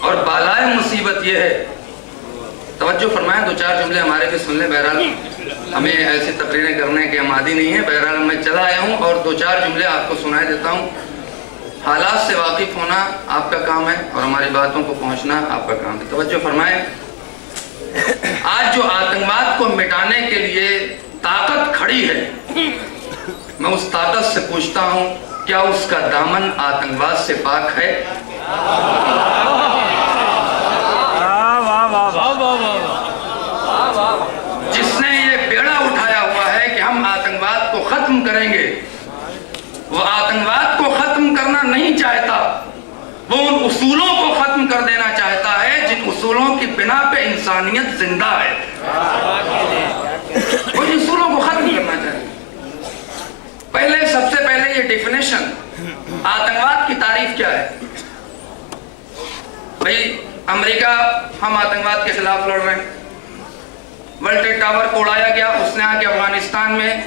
और बालाए मुसीबत यह है, तवज्जो फरमाएं, 2-4 जुमले हमारे भी सुन लें। बहरहाल हमें ऐसी तकरीरें करने के हम आदी नहीं है। बहरहाल मैं चला आया हूँ और 2-4 जुमले आपको सुनाई देता हूँ। हालात से वाकिफ होना आपका काम है और हमारी बातों को पहुंचना आपका काम है। तवज्जो फरमाएं, आज जो आतंकवाद को मिटाने के लिए ताकत खड़ी है, मैं उस ताकत से पूछता हूं, क्या उसका दामन आतंकवाद से पाक है? जिसने ये बेड़ा उठाया हुआ है कि हम आतंकवाद को खत्म करेंगे, वो आतंकवाद को खत्म करना नहीं चाहता, वो उन उसूलों को खत्म कर देना चाहता है जिन उसूलों की बिना पे इंसानियत जिंदा है। वो इन उसूलों को खत्म करना चाहता है। सबसे पहले ये डेफिनेशन, आतंकवाद की तारीफ क्या है? भाई अमेरिका, हम आतंकवाद के खिलाफ लड़ रहे हैं, वर्ल्ड ट्रेड टावर को उड़ाया गया, उसने आके अफगानिस्तान में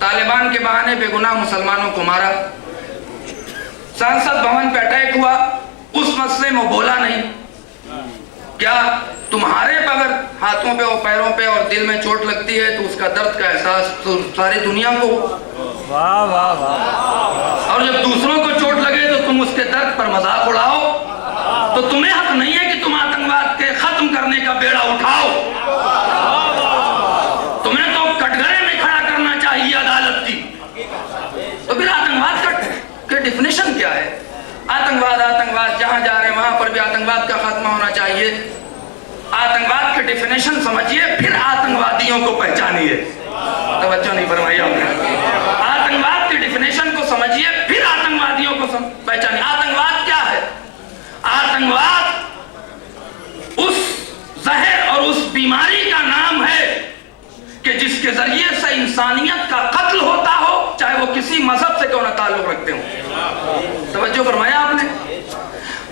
तालिबान के बहाने बेगुनाह मुसलमानों को मारा, संसद भवन पे अटैक हुआ, उस मसले में बोला नहीं। क्या तुम्हारे अगर हाथों पे और पैरों पे और दिल में चोट लगती है तो उसका दर्द का एहसास तो सारी दुनिया को, वाह वाह वाह, और जब दूसरों को चोट लगे तो तुम उसके दर्द पर मजाक उड़ाओ, तो तुम्हें हक नहीं है कि तुम आतंकवाद के खत्म करने का बेड़ा उठाओ। तुम्हें तो कटघरे में खड़ा करना चाहिए अदालत की। तो फिर आतंकवाद का डेफिनेशन क्या है? आतंकवाद आतंकवाद जहां जा रहे हैं वहां पर भी आतंकवाद का खात्मा होना चाहिए। आतंकवाद के डेफिनेशन समझिए, फिर आतंकवादियों को पहचानिए। तवज्जो नहीं फरमाई आपने। आतंकवाद के डेफिनेशन को समझिए, फिर आतंकवादियों को पहचानिए। आतंकवाद क्या है? आतंकवाद उस जहर और उस बीमारी का नाम है कि जिसके जरिए से इंसानियत का कत्ल होता हो, चाहे वो किसी मजहब से क्यों ना ताल्लुक रखते हो। तवज्जो फरमाया आपने।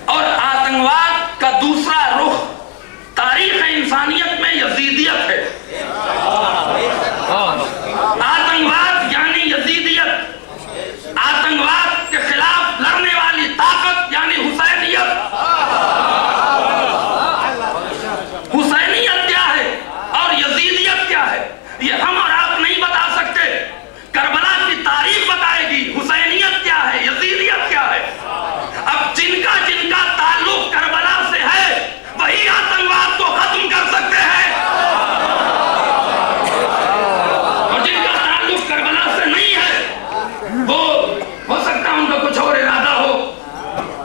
और आतंकवाद का दूसरा रुख तारीख इंसानियत में यजीदियत है। आतंकवाद यानी यजीदियत, आतंकवाद के खिलाफ लड़ने वाली ताकत यानी हुसैनियत। हुसैनियत क्या है और यजीदियत क्या है, ये हम और आप नहीं बता सकते। करबला की तारीख बताएगी हुसैनियत क्या है, यजीदियत क्या है। अब जिनका जिनका ताल्लुक करबला से है वही आतंकवाद को खत्म कर सकते हैं, और जिनका ताल्लुक करबला से नहीं है वो हो सकता है उनका कुछ और इरादा हो।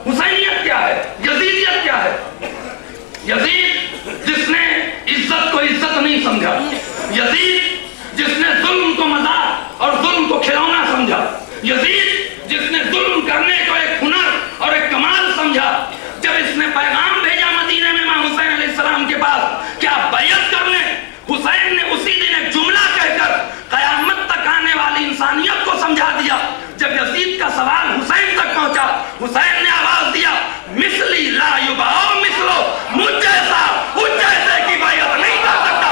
हुसैनियत क्या है, यजीदियत क्या है? यजीद जिसने इज्जत को इज्जत नहीं समझा, यजीद जिसने जुल्म को मजाक और जुल्म को खिलौना समझा, यजीद जिसने जुल्म करने को एक हुनर और एक कमाल समझा। जब इसने पैगाम भेजा मदीने में इमाम हुसैन अलैहिस्सलाम के पास कि आप बैयत कर लें, हुसैन ने उसी दिन एक जुमला कहकर कयामत तक आने वाली इंसानियत को समझा दिया। जब यजीद का सवाल हुसैन तक पहुंचा, हुसैन ने आवाज दिया, मिसली ला युबाओ मिसलो, मुझ जैसा उस जैसे की बैयत नहीं कर सकता।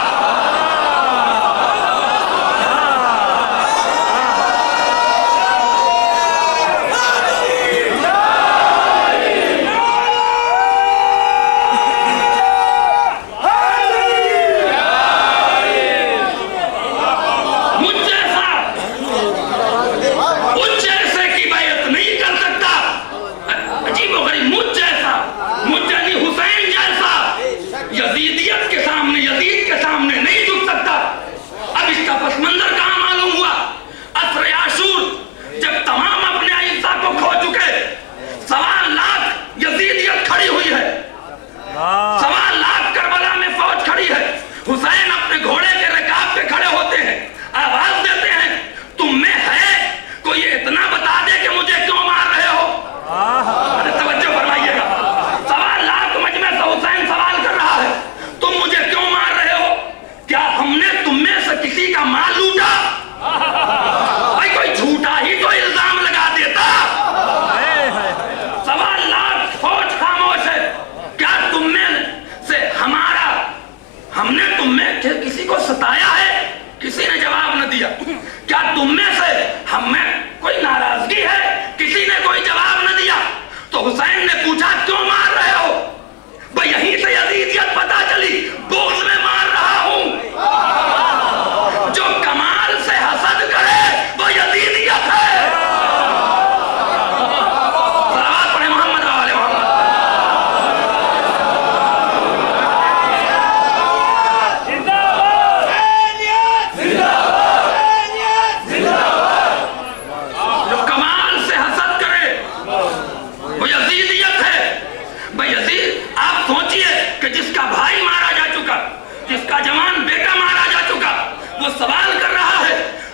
जिसका जवान बेटा मारा जा चुका, वो सवाल कर रहा है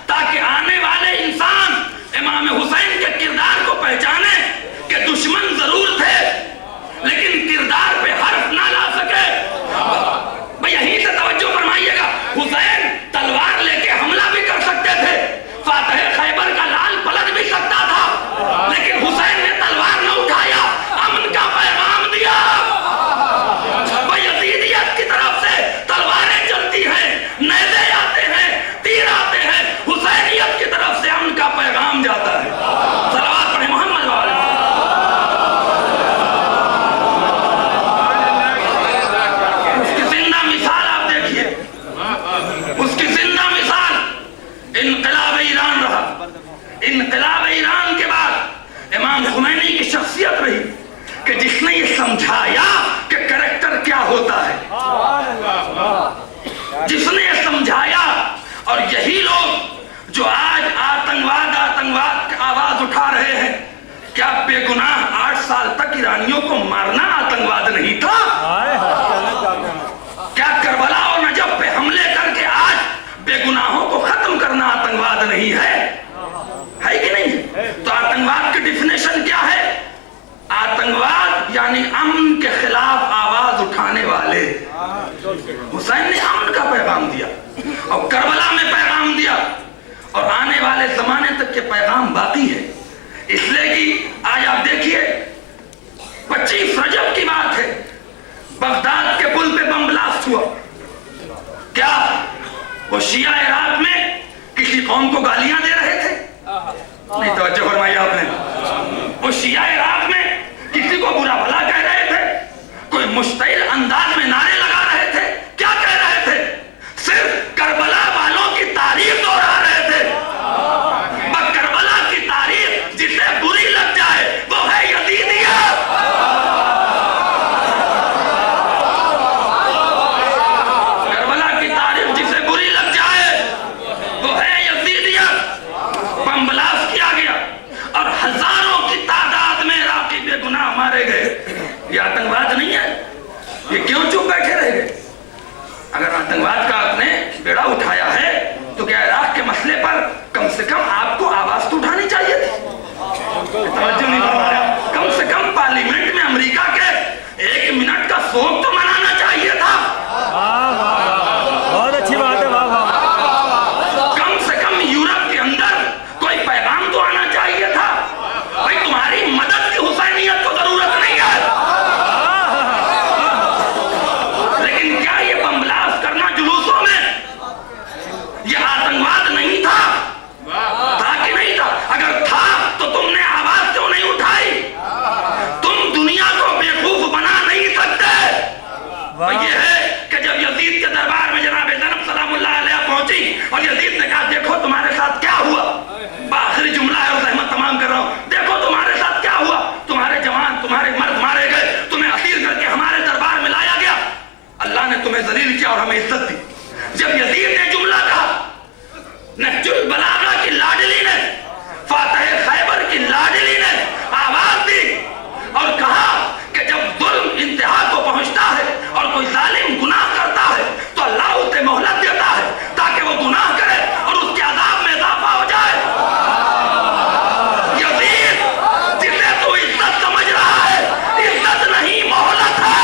ताकि आने वाले इंसान इमाम हुसैन के किरदार को पहचाने कि दुश्मन जरूर थे लेकिन किरदार पे हर्फ ना ला सके। भाई यहीं से तवज्जो फरमाइएगा, हुसैन तलवार लेके हमला भी कर सकते थे, फातह खैबर का लाल पलट भी सकता था, लेकिन हुसैन ने तलवार न उठाया, अमन का पैगाम दिया। भाई यजीदियत की तरफ से तलवारें चलती हैं, नेज़े आते हैं, तीर आते हैं, हुसैनियत की तरफ से अमन का पैगाम जाता है। सलावत पढ़े मोहम्मद वाले। उसकी जिंदा मिसाल आप देखिए, उसकी जिंदा मिसाल इनकलाब ईरान रहा। इनकलाब ईरान के बाद इमाम खुमैनी की शख्सियत रही कि जिसने ये समझाया कि कैरेक्टर क्या होता है, जिसने ये समझाया। और यही लोग जो आज आतंकवाद आतंकवाद की आवाज उठा रहे हैं, क्या बेगुनाह 8 साल तक ईरानियों को मारना आतंकवाद नहीं था? क्या करबला और नजफ पे हमले करके आज बेगुनाहों को खत्म करना आतंकवाद नहीं है? है कि नहीं? तो आतंकवाद की डिफिनेशन क्या है? आतंकवाद यानी अमन के खिलाफ आवाज उठाने वाले। हुसैन ने अमन का पैगाम दिया और करबला में पैगाम दिया और आने वाले जमाने तक के पैगाम बाकी है। इसलिए कि आज आप देखिए 25 रजब की बात है, बगदाद के पुल पे बम ब्लास्ट हुआ। क्या वो शिया इराक में किसी कौम को गालियां दे रहे थे? नहीं, तवज्जो फरमाई आपने। वो शिया इराक में किसी को बुरा भला कह रहे थे? कोई मुश्तिल अंदाज में नारे लगा रहे थे? क्या कह रहे थे? सिर्फ करबला वालों की तारीफ दोहरा रहे थे। करबला की तारीफ जिसे बुरी लग जाए वो है यजीदियत। करबला की तारीफ जिसे बुरी लग जाए वो है यजीदियत। बम ब्लास्ट किया गया और हजारों की तादाद में इराकी बेगुनाह मारे गए। ये आतंकवाद नहीं है? ये क्यों चुप बैठे रह गए? अगर आतंकवाद का आपने बेड़ा उठाया है तो क्या इराक के मसले पर कम से कम आपको आवाज तो उठानी चाहिए थी? तवज्जो नहीं फरमा रहा। कम से कम पार्लियामेंट में अमेरिका के 1 मिनट का शोक तो मनाना चाहिए था। बहुत अच्छी बात है। कम से कम यूरोप के अंदर कोई पैगाम तो आना चाहिए था। भाई तुम्हारी मदद की हुसैनियत को जरूरत नहीं है, लेकिन क्या ये बम ब्लास्ट करना जुलूसों में ये आतंकवाद नहीं था? था कि नहीं था? अगर था तो तुमने आवाज क्यों नहीं उठाई? तुम दुनिया को बेवकूफ बना नहीं सकते। ये है कि जब यजीद के दरबार में जनाब ज़ैनब सलामुल्लाह अलैहा पहुंची और यजीद ने कहा देखो तुम्हारे साथ क्या हुआ, आखिरी जुमला है और रहमत तमाम कर रहा हूं, देखो तुम्हारे साथ क्या हुआ, तुम्हारे जवान तुम्हारे मर्द मारे गए, तुम्हें असीर करके हमारे दरबार में लाया गया, अल्लाह ने तुम्हें जलील किया और हमें इज्जत दी। जब यजीद ने जुमला कहा, नहजुल बलागा की लाडली ने, फातह खैबर की लाडली ने आवाज दी और कहा कि जब जुल्म इंतहा को पहुंचता है और कोई जालिम गुनाह करता है तो अल्लाह उसे मोहलत देता है ताकि वो गुनाह करे और उसके अज़ाब में इजाफा हो जाए। यजीद जिसे तू इज्जत समझ रहा है, इज्जत नहीं मोहलत है।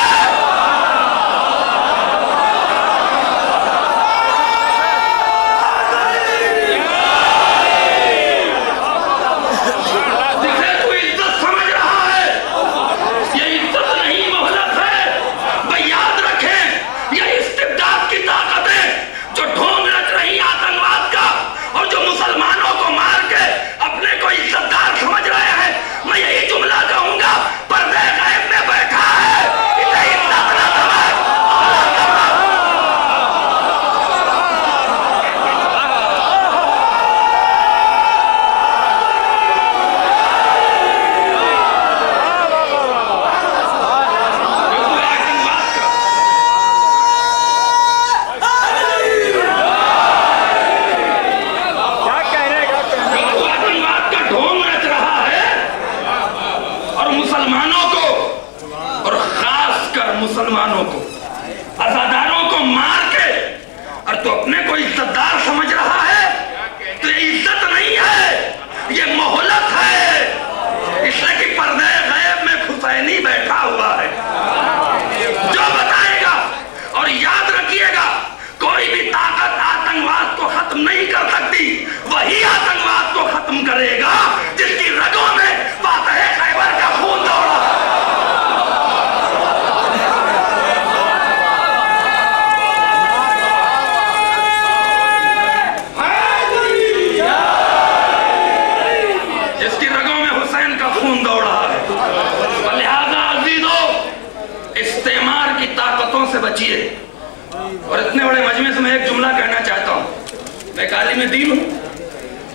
मुसलमानों को, अज़ादारों को मार के और तू अपने को इज्जतदार समझ रहा है, तो ये इज्जत नहीं है, ये मोहलत है। इसलिए कि पर्दे गैब में हुसैनी बैठा हुआ है जो बताएगा। और याद रखिएगा, कोई भी ताकत आतंकवाद को खत्म नहीं कर सकती, वही आतंकवाद को खत्म करेगा जिसकी रगों में फातह खैबर का खून दौड़ा। जिसकी रगों में हुसैन का खून दौड़ रहा है। लिहाजा अजीजों, इस्तेमार की ताकतों से बचिए। और इतने बड़े मजमे से मैं एक जुमला कहना चाहता हूं। मैं एक आलिम दीन हूं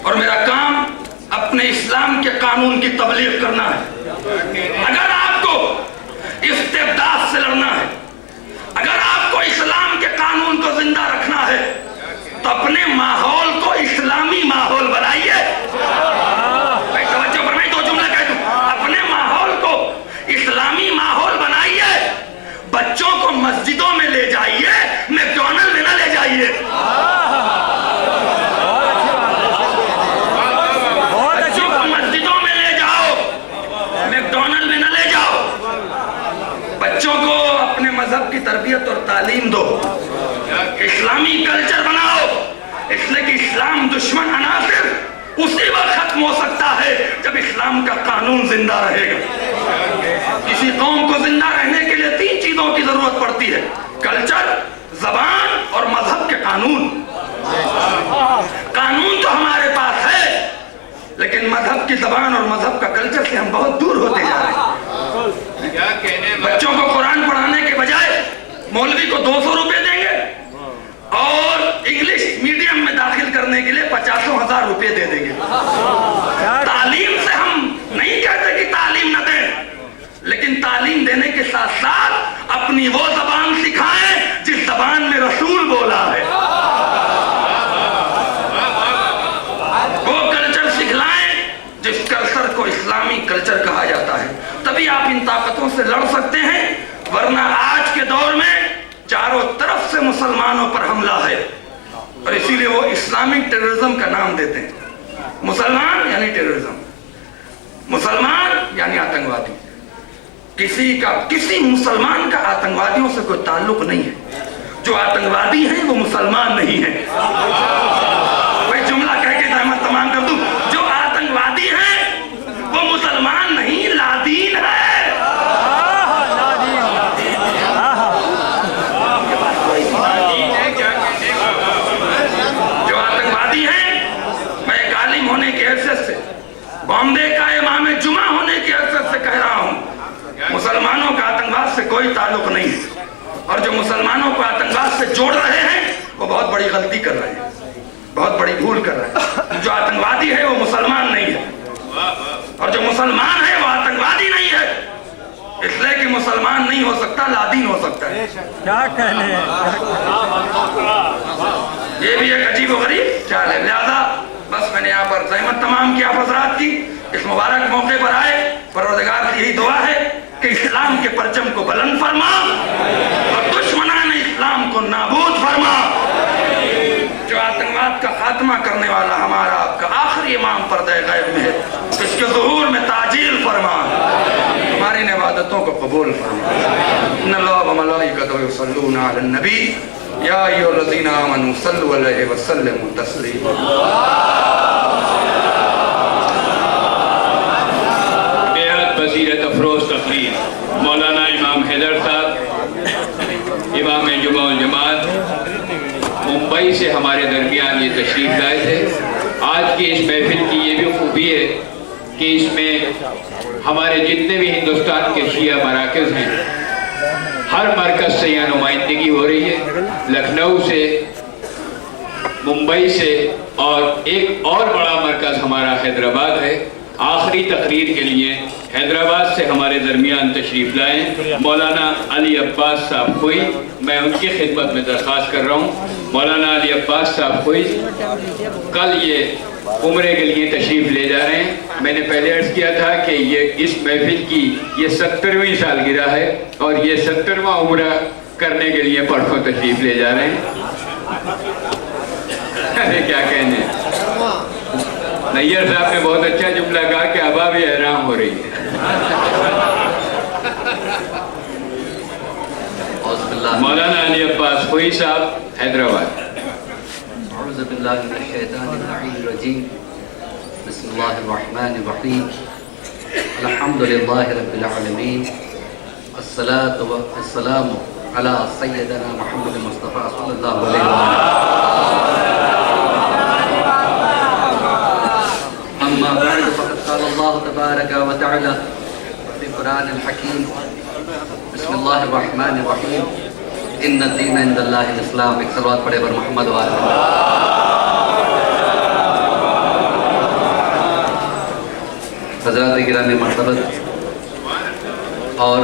और मेरा काम अपने इस्लाम के कानून की तबलीग करना है। अगर आपको इस्तिबदाद से लड़ना है, अगर आपको इस्लाम के कानून को जिंदा रखना है, तो अपने माहौल को इस्लामी माहौल बनाइए। इस्लामी माहौल बनाइए। बच्चों को मस्जिदों में ले जाइए, मैकडॉनल्ड में ना ले जाइए। बच्चों को मस्जिदों में ले जाओ, मैकडॉनल्ड में ना ले जाओ। बच्चों को अपने मजहब की तरबियत और तालीम दो, इस्लामी कल्चर बनाओ। इसलिए कि इस्लाम दुश्मन अनासिर उसी वक्त खत्म हो सकता है जब इस्लाम का कानून जिंदा रहेगा। किसी कौम को जिंदा रहने के लिए 3 चीजों की जरूरत पड़ती है: कल्चर, जबान और मजहब के कानून। कानून तो हमारे पास है, लेकिन मजहब की जबान और मजहब का कल्चर से हम बहुत दूर होते जा रहे हैं। बच्चों को कुरान पढ़ाने के बजाय मौलवी को 200 रुपए देंगे और इंग्लिश मीडियम में दाखिल करने के लिए 50,000 रुपए दे देंगे। तालीम से हम नहीं कहते कि तालीम न दें, लेकिन तालीम देने के साथ साथ अपनी वो जबान सिखाएं जिस जबान में रसूल बोला है, वो कल्चर सिखलाएं जिस कल्चर को इस्लामी कल्चर कहा जाता है। तभी आप इन ताकतों से लड़ सकते हैं। वरना आज के दौर में चारों तरफ से मुसलमानों पर हमला है और इसीलिए वो इस्लामिक टेररिज्म का नाम देते हैं। मुसलमान यानी टेररिज्म, मुसलमान यानी आतंकवादी। किसी मुसलमान का आतंकवादियों से कोई ताल्लुक नहीं है। जो आतंकवादी हैं वो मुसलमान नहीं है। भाई जुमला कह के मैं तमाम कर दूं, जो आतंकवादी हैं वो मुसलमान नहीं, लादीन है। जो आतंकवादी हैं, मैं एक आलिम होने की हैसियत से, बॉम्बे का इमाम जुमा होने की हैसियत से कह रहा हूं, मुसलमानों का आतंकवाद से कोई ताल्लुक नहीं है। और जो मुसलमानों को आतंकवाद से जोड़ रहे हैं वो बहुत बड़ी गलती कर रहे हैं, बहुत बड़ी भूल कर रहे हैं। जो आतंकवादी है वो मुसलमान नहीं है और जो मुसलमान है वो आतंकवादी नहीं है। इसलिए कि मुसलमान नहीं हो सकता, लादीन हो सकता है। क्या कहने, ये भी एक अजीब और गरीब ख्याल है। लिहाजा बस मैंने यहाँ पर ज़हमत तमाम की, आप हज़रात की इस मुबारक मौके पर आए। परवरदिगार की यही दुआ है कि इस्लाम के परचम को बुलंद फरमा और दुश्मनान इस्लाम को नाबूद फरमा। जो आतंकवाद का खात्मा करने वाला हमारा आपका आखिरी इमाम पर्दे गैब में है, इसके ज़ुहूर में ताजील फरमा, हमारी इबादतों को कबूल फरमा। इन्नल्लाह व मलाइकतहु युसल्लूना अलन नबी या अय्युहल्लज़ीना आमनू सल्लु अलैहि व सल्लिमू तस्लीमा। बसीरत अफरोज तकरीर मौलाना इमाम हैदर साहब, इमाम जुमा वल जमात, मुंबई से हमारे दरमियान ये तशरीफ लाए थे। आज की इस महफिल की ये भी खूबी है कि इसमें हमारे जितने भी हिंदुस्तान के शिया मराकज़ हैं, हर मरकज़ से यहाँ नुमाइंदगी हो रही है। लखनऊ से, मुंबई से और एक और बड़ा मरकज़ हमारा हैदराबाद है। आखिरी तकरीर के लिए हैदराबाद से हमारे दरमियान तशरीफ़ लाए मौलाना अली अब्बास साहब खोई। मैं उनकी खिदमत में दरख्वास्त कर रहा हूँ। मौलाना अली अब्बास साहब खोई कल ये उम्रे के लिए तशरीफ़ ले जा रहे हैं। मैंने पहले अर्ज़ किया था कि ये इस महफिल की ये 70वीं सालगिरह है और ये 70वां उम्रा करने के लिए परसों तशरीफ़ ले जा रहे हैं। अरे क्या कहने, नैयर साहब ने बहुत अच्छा जुमला कहा कि हवा भी हैरान हो रही है। मौलाना अली अब्बास खोई साहब, हैदराबाद। बिस्मिल्लाहिर्रहमानिर्रहीम, अल्हम्दुलिल्लाहि रब्बिल आलमीन, अस्सलातु वस्सलामु अला सय्यिदिना मुहम्मद मुस्तफा सल्लल्लाहु अलैहि वसल्लम। अम्मा बअद, फ़क़द क़ाल अल्लाहु तबारक व तआला फ़ी क़ुरानिल हकीम, बिस्मिल्लाहिर्रहमानिर्रहीम, इन्न दीन इंदल्लाहिल इस्लाम। एक सलवात पढ़े पर मोहम्मद व आले। हज़रात गिरामी मर्तबत, और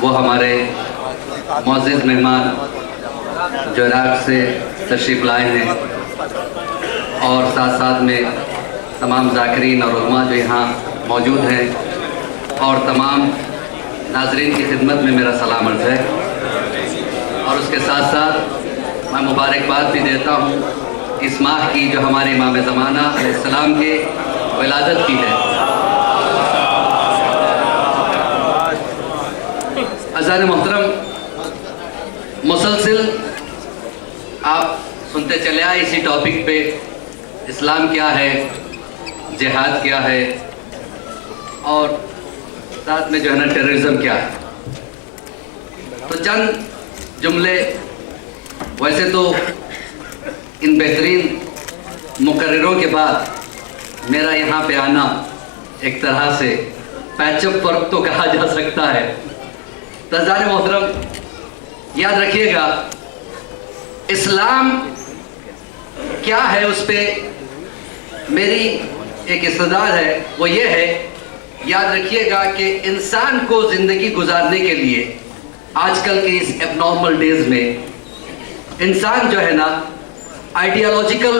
वो हमारे मुअज़्ज़िज़ मेहमान जो इराक़ से तशरीफ़ लाए हैं, और साथ साथ में तमाम ज़ाकिरीन और उलमा जो यहाँ मौजूद हैं, और तमाम नाज़रीन की खिदमत में मेरा सलाम अर्ज़ है। और उसके साथ साथ मैं मुबारकबाद भी देता हूँ इस माह की जो हमारे इमाम ज़माना अलैहिस्सलाम के विलादत की है। अज़ान मोहतरम, मुसलसिल आप सुनते चले आए इसी टॉपिक पे, इस्लाम क्या है, जिहाद क्या है, और साथ में जो है ना टेररिज्म क्या है। तो चंद जुमले, वैसे तो इन बेहतरीन मुकर्ररों के बाद मेरा यहाँ पे आना एक तरह से पैचअप वर्क तो कहा जा सकता है। तज़ार मोहतरम, याद रखिएगा इस्लाम क्या है, उस पर मेरी एक इस्तदाद है, वो ये है, याद रखिएगा कि इंसान को ज़िंदगी गुजारने के लिए आजकल के इस एबनॉर्मल डेज में इंसान जो है ना आइडियोलॉजिकल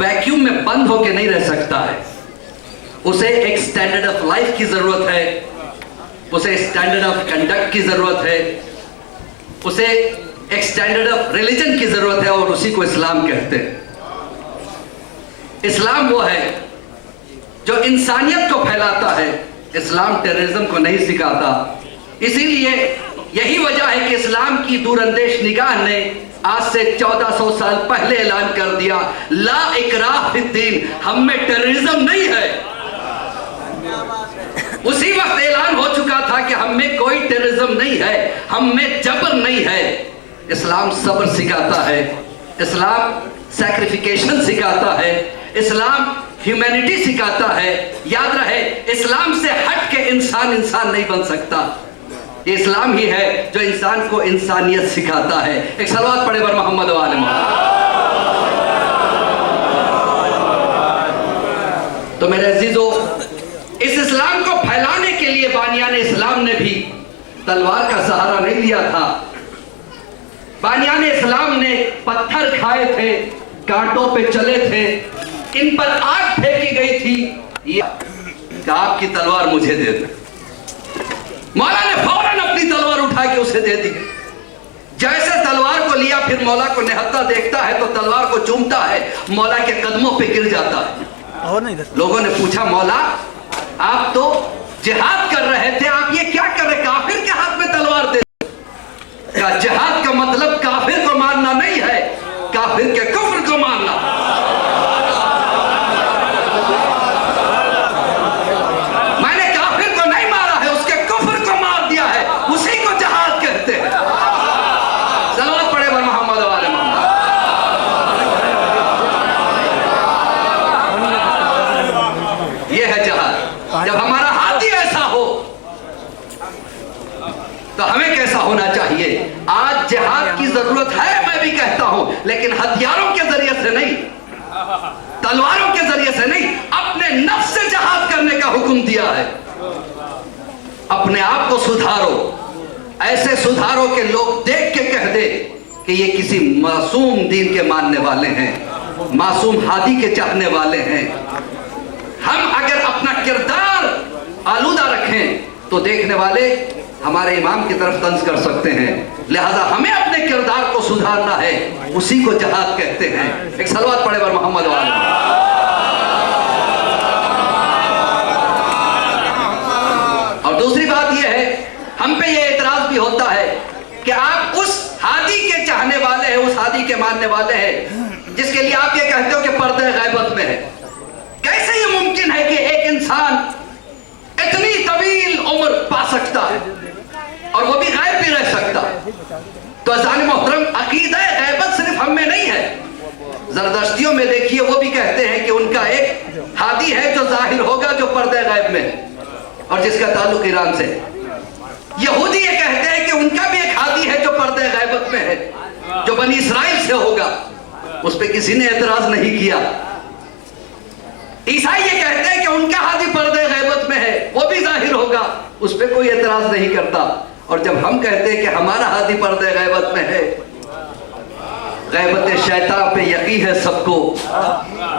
वैक्यूम में बंद होकर नहीं रह सकता है। उसे एक स्टैंडर्ड ऑफ लाइफ की ज़रूरत है, उसे स्टैंडर्ड ऑफ कंडक्ट की ज़रूरत है, उसे एक स्टैंडर्ड ऑफ रिलीजन की ज़रूरत है, और उसी को इस्लाम कहते हैं। इस्लाम वो है जो इंसानियत को फैलाता है, इस्लाम टेररिज्म को नहीं सिखाता। इसीलिए यही वजह है कि इस्लाम की दूरंदेश निगाह ने आज से 1400 साल पहले ऐलान कर दिया, ला इकराह फिद्दीन, हम में टेररिज्म नहीं है। उसी वक्त ऐलान हो चुका था कि हम में कोई टेररिज्म नहीं है, हम में जबर नहीं है। इस्लाम सब्र सिखाता है, इस्लाम सैक्रिफिकेशन सिखाता है, इस्लाम ह्यूमैनिटी सिखाता है। याद रहे, इस्लाम से हट के इंसान नहीं बन सकता। ये इस्लाम ही है जो इंसान को इंसानियत सिखाता है। एक सलवात पढ़े बर मोहम्मद व आले मोहम्मद। तो मेरे अजीजों, इस इस्लाम को फैलाने के लिए बानियाने इस्लाम ने भी तलवार का सहारा नहीं लिया था। बानियाने इस्लाम ने पत्थर खाए थे, कांटों पे चले थे, इन पर आग फेंकी गई थी, ये आपकी तलवार मुझे दे दो। मौला ने फौरन अपनी तलवार उठा के उसे दे दी। जैसे तलवार को लिया, फिर मौला को निहत्ता देखता है तो तलवार को चूमता है, मौला के कदमों पे गिर जाता है। लोगों ने पूछा, मौला आप तो जिहाद कर रहे थे, आप ये क्या कर रहे, काफिर के हाथ में तलवार दे? जिहाद का मतलब काफिर को मारना नहीं है, काफिर के कुफ्र को मारना। मैंने काफिर को नहीं मारा है, उसके कुफ्र को मार दिया है, उसी को जिहाद कहते हैं। सलावत पढ़े बर मोहम्मद व आले मोहम्मद। ये है जिहाद। जब हमारा हाथ ही ऐसा हो तो हमें कैसा होना चाहिए? आज जिहाद की जरूरत है, मैं भी कहता हूं, लेकिन हथियारों के जरिए से नहीं, तलवारों के जरिए से नहीं, अपने नफ्स से जिहाद करने का हुक्म दिया है। अपने आप को सुधारो, ऐसे सुधारो कि लोग देख के कह दे कि ये किसी मासूम दीन के मानने वाले हैं, मासूम हादी के चाहने वाले हैं। हम अगर अपना किरदार आलूदा रखें तो देखने वाले हमारे इमाम की तरफ तंज कर सकते हैं। लिहाजा हमें अपने किरदार को सुधारना है, उसी को जहाद कहते हैं। एक सलवात पढ़े बर मोहम्मद वाले। और दूसरी बात यह है, हम पे यह एतराज भी होता है कि आप उस हादी के चाहने वाले हैं, उस हादी के मानने वाले हैं जिसके लिए आप ये कहते हो कि पर्दे गैबत में है। कैसे ये मुमकिन है कि एक इंसान इतनी तवील उम्र पा सकता है और वो भी गायब भी रह सकता? तो अज़ान मोहतरम, अकीदा गैबत सिर्फ हम में नहीं है। जरदश्तियों में देखिए, वो भी कहते हैं कि उनका एक हादी है जो जाहिर होगा, जो पर्दे गैब में है और जिसका ताल्लुक ईरान से। यहूदी ये कहते हैं कि उनका भी एक हादी है जो पर्दे गैबत में है, जो बनी इसराइल से होगा। उस पर किसी ने एतराज नहीं किया। ईसाई ये कहते हैं कि उनका हादी पर्दे गैबत में है, वो भी जाहिर होगा, उस पर कोई एतराज नहीं करता। और जब हम कहते हैं कि हमारा हादी पर्दे गैबत में है, गैबत शैतान पे यकीन है सबको,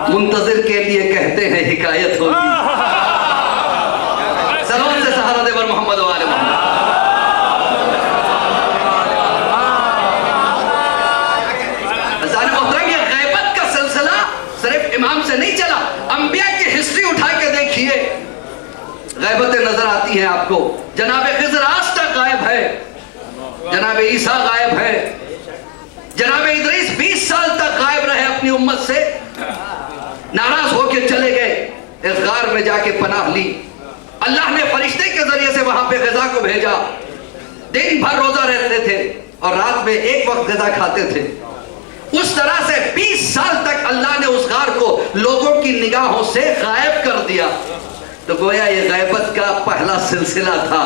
मुंतजिर के लिए कहते हैं हिकायत होगी। सलाम से सहारा देवर मोहम्मद वाले मोहम्मद। इमाम से नहीं चला, अंबिया की हिस्ट्री उठा के देखिए, गैबतें नजर आती हैं आपको। जनाब खिज़र आज तक गायब है, जनाब ईसा गायब है, जनाब इदरीस 20 साल तक गायब रहे, अपनी उम्मत से नाराज होकर चले गए, इस गार में जाके पनाह ली। अल्लाह ने फरिश्ते के जरिए से वहां पे ग़िज़ा को भेजा। दिन भर रोजा रहते थे और रात में एक वक्त ग़िज़ा खाते थे। उस तरह से 20 साल तक अल्लाह ने उस गार को लोगों की निगाहों से गायब कर दिया। तो गोया ये गैबत का पहला सिलसिला था,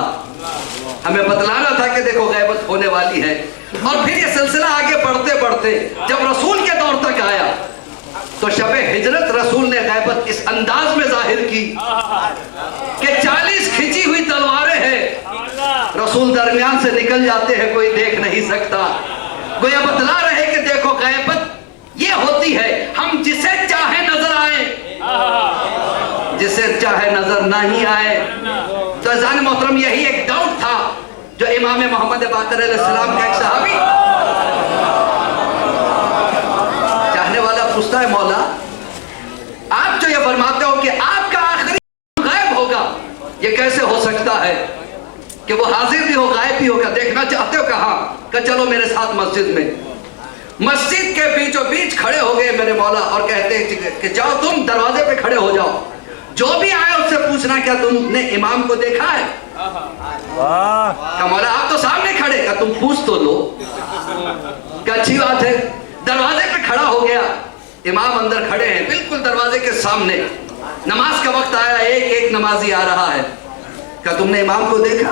हमें बतलाना था कि देखो गैबत होने वाली है। और फिर ये सिलसिला आगे बढ़ते बढ़ते जब रसूल के दौर तक आया तो शबे हिजरत रसूल ने गैबत इस अंदाज में जाहिर की कि 40 खिंची हुई तलवारें हैं, रसूल दरमियान से निकल जाते हैं, कोई देख नहीं सकता। गोया बतला रहे कि देखो गैबत ये होती है, हम जिसे चाहे नजर आए, जिसे चाहे नजर नहीं आए। तो अज़ान मोहतरम, यही एक डाउट था जो इमाम मोहम्मद बाक़र अलैहिस्सलाम का एक सहाबी चाहने वाला पूछता है, मौला आप जो ये फरमाते हो कि आपका आखिरी गायब होगा, ये कैसे हो सकता है कि वो हाजिर भी हो गायब भी होगा? देखना चाहते हो? कहा कि चलो मेरे साथ मस्जिद में। मस्जिद के बीचों बीच खड़े हो गए मेरे मौला और कहते हैं कि जाओ तुम दरवाजे पे खड़े हो जाओ, जो भी आए उससे पूछना क्या तुमने इमाम को देखा है? क्या मौला आप तो सामने खड़े, क्या तुम पूछ तो लो। क्या अच्छी बात है। दरवाजे पे खड़ा हो गया, इमाम अंदर खड़े हैं बिल्कुल दरवाजे के सामने। नमाज का वक्त आया, एक एक नमाजी आ रहा है। क्या तुमने इमाम को देखा?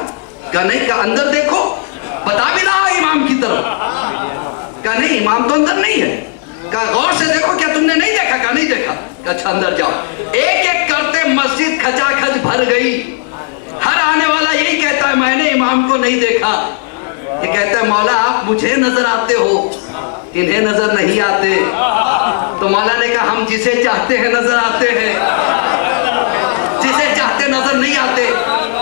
क्या नहीं। क्या अंदर देखो, बता भी रहा इमाम की तरफ। क्या नहीं, इमाम तो अंदर नहीं है। क्या गौर से देखो, क्या तुमने नहीं देखा? क्या नहीं देखा। क्या अच्छा अंदर जाओ। एक एक करते मस्जिद खचाखच भर गई। हर आने वाला यही कहता है मैंने इमाम को नहीं देखा। ये कहता है मौला आप मुझे नजर आते हो, इन्हें नजर नहीं आते। तो मौला ने कहा हम जिसे चाहते हैं नजर आते हैं, जिसे चाहते नजर नहीं आते।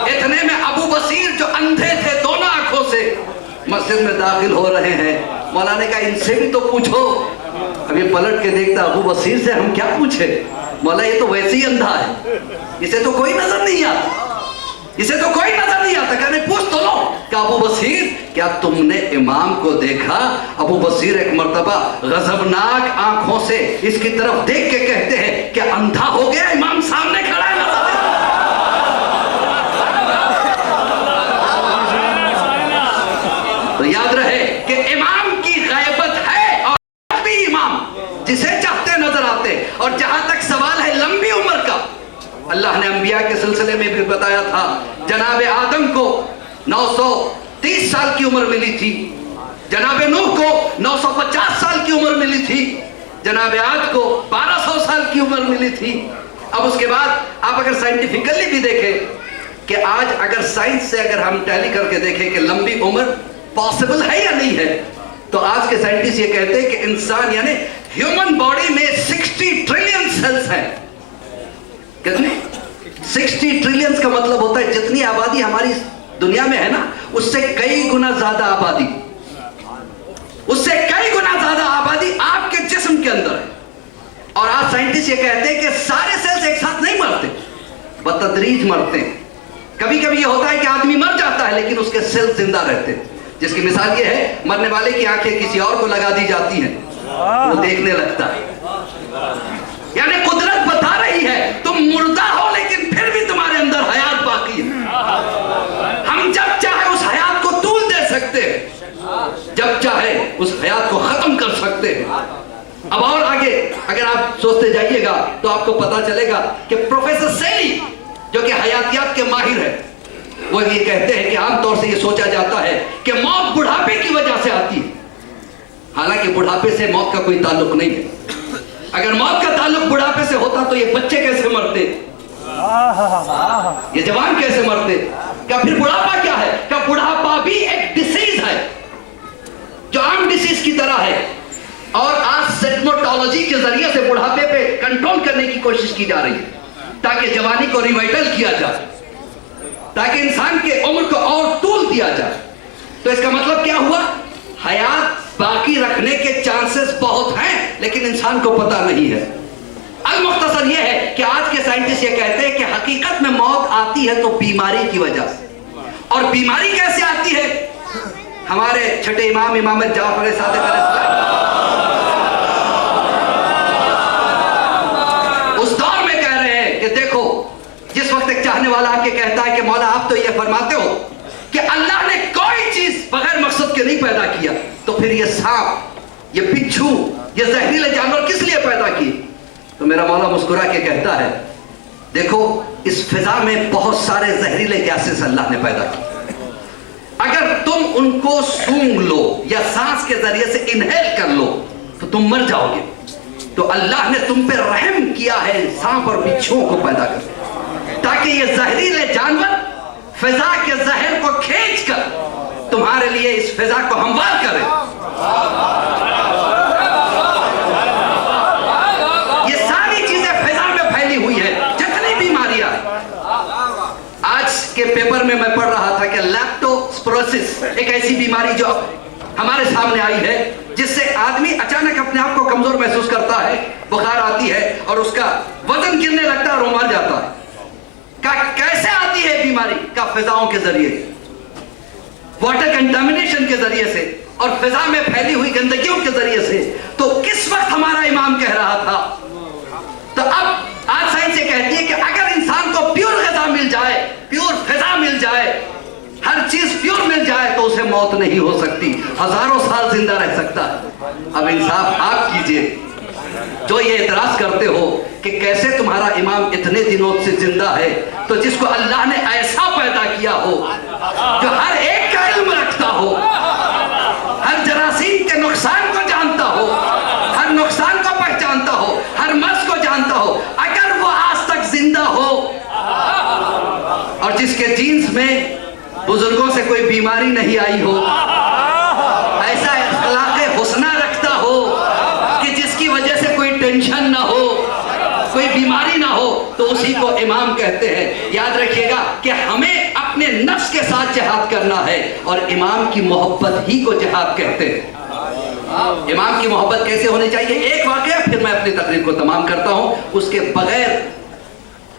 इतने में अबू बसीर जो अंधे थे दोनों आंखों से मस्जिद में दाखिल हो रहे हैं। मौला ने कहा इनसे भी तो पूछो। अब ये पलट के देखता अबू बसीर से हम क्या पूछे, मौला ये तो वैसे ही अंधा है, इसे तो कोई नजर नहीं आता, इसे तो कोई नजर नहीं आता। कहने पूछ तो लो। क्या अबू बसीर क्या तुमने इमाम को देखा? अबू बसीर एक मर्तबा गजबनाक आंखों से इसकी तरफ देख के कहते हैं कि अंधा हो गया, इमाम सामने खड़ा है। तो याद रहे कि इमाम की गैबत है और भी इमाम जिसे चाहते नजर आते। और जहां तक सवाल है लंबी उम्र का, अल्लाह ने अंबिया के सिलसिले में भी बताया था। जनाब आदम को 930 साल की उम्र मिली थी, जनाब नूह को 950 साल की उम्र मिली थी, जनाब आद को 1200 साल की उम्र मिली थी। अब उसके बाद आप अगर साइंटिफिकली भी देखें कि आज अगर साइंस से अगर हम टैली करके देखें कि लंबी उम्र पॉसिबल है या नहीं है, तो आज के साइंटिस्ट ये कहते हैं कि इंसान यानी ह्यूमन बॉडी में 60 ट्रिलियन सेल्स हैं। कितने? 60 ट्रिलियन का मतलब होता है जितनी आबादी हमारी दुनिया में है ना, उससे कई गुना ज्यादा आबादी। उससे कई गुना ज्यादा आबादी आपके जिस्म के अंदर है। और आज साइंटिस्ट ये कहते हैं कि सारे सेल्स एक साथ नहीं मरते, बतदरीज मरते हैं। कभी कभी ये होता है कि आदमी मर जाता है लेकिन उसके सेल्स जिंदा रहते हैं। जिसकी मिसाल ये है, मरने वाले की आंखें किसी और को लगा दी जाती हैं, वो देखने लगता है। यानी कुदरत बता रही है तुम मुर्दा हो लेकिन फिर भी तुम्हारे अंदर हयात बाकी है। हम जब चाहे उस हयात को तूल दे सकते हैं, जब चाहे उस हयात को खत्म कर सकते हैं। अब और आगे अगर आप सोचते जाइएगा तो आपको पता चलेगा कि प्रोफेसर सेली जो कि हयातियात के माहिर है, वो ये कहते हैं कि आमतौर से ये सोचा जाता है कि मौत बुढ़ापे की वजह से आती है। हालांकि बुढ़ापे से मौत का कोई ताल्लुक नहीं है। अगर मौत का ताल्लुक बुढ़ापे से होता तो ये बच्चे कैसे मरते, ये जवान कैसे मरते? क्या फिर बुढ़ापा क्या है? क्या बुढ़ापा भी एक डिसीज है जो आम डिसीज की तरह है? और आज सिग्मोटोलॉजी के जरिए से बुढ़ापे पे कंट्रोल करने की कोशिश की जा रही है ताकि जवानी को रिवाइटल किया जाए, ताकि इंसान के उम्र को और तूल दिया जाए। तो इसका मतलब क्या हुआ? हयात बाकी रखने के चांसेस बहुत हैं लेकिन इंसान को पता नहीं है। अल-मुख्तसर यह है कि आज के साइंटिस्ट ये कहते हैं कि हकीकत में मौत आती है तो बीमारी की वजह से। और बीमारी कैसे आती है? हमारे छठे इमाम इमाम जाफर सादिक अलैहिस्सलाम उस दौर में कह रहे हैं कि देखो, जिस वक्त एक चाहने वाला आके कहता है कि मौला आप तो ये फरमाते हो कि अल्लाह ने कोई चीज बगैर मकसद के नहीं पैदा किया, तो फिर ये सांप, ये बिच्छू, ये जहरीले जानवर किस लिए पैदा किए? तो मेरा मौला मुस्कुरा के कहता है, देखो इस फिजा में बहुत सारे जहरीले गैसेस अल्लाह ने पैदा किए। अगर तुम उनको सूंघ लो या सांस के जरिए से इनहेल कर लो तो तुम मर जाओगे। तो अल्लाह ने तुम पे रहम किया है सांप और बिच्छुओं को पैदा कर, ताकि ये जहरीले जानवर फिजा के जहर को खींचकर तुम्हारे लिए इस फिजा को हमवार करें। ये सारी चीजें फिजा में फैली हुई है, जितनी बीमारियां। आज के पेपर में मैं पढ़ रहा था कि लैप्टोस्पिरोसिस एक ऐसी बीमारी जो हमारे सामने आई है, जिससे आदमी अचानक अपने आप को कमजोर महसूस करता है, बुखार आती है और उसका वजन गिरने लगता है और वो मर जाता है। कैसे आती है बीमारी? का फिजाओं के जरिए, वाटर कंटामिनेशन के जरिए से और फिजा में फैली हुई गंदगियों के जरिए से। तो किस वक्त हमारा इमाम कह रहा था? तो अब आज साइंस ये कहती है कि अगर इंसान को प्योर ग़िज़ा मिल जाए, प्योर फिजा मिल जाए, हर चीज प्योर मिल जाए, तो उसे मौत नहीं हो सकती, हजारों साल जिंदा रह सकता है। अब इंसाफ आप कीजिए जो ये इतराज करते हो कि कैसे तुम्हारा इमाम इतने दिनों से जिंदा है। तो जिसको अल्लाह ने ऐसा पैदा किया हो, जो हर एक का इल्म रखता हो, हर जरासीम के नुकसान को जानता हो, हर नुकसान को पहचानता हो, हर मर्ज को जानता हो, अगर वो आज तक जिंदा हो और जिसके जीन्स में बुजुर्गों से कोई बीमारी नहीं आई हो, ऐसा अखलाक़े हुस्ना रखता हो कि जिसकी वजह से कोई टेंशन ना हो, कोई बीमारी ना हो, तो उसी को इमाम कहते हैं। याद रखिएगा कि हमें अपने नफ्स के साथ जिहाद करना है और इमाम की मोहब्बत ही को जिहाद कहते हैं। इमाम की मोहब्बत कैसे होनी चाहिए? एक वाक़या, फिर मैं अपनी तकरीर को तमाम करता हूं। उसके बगैर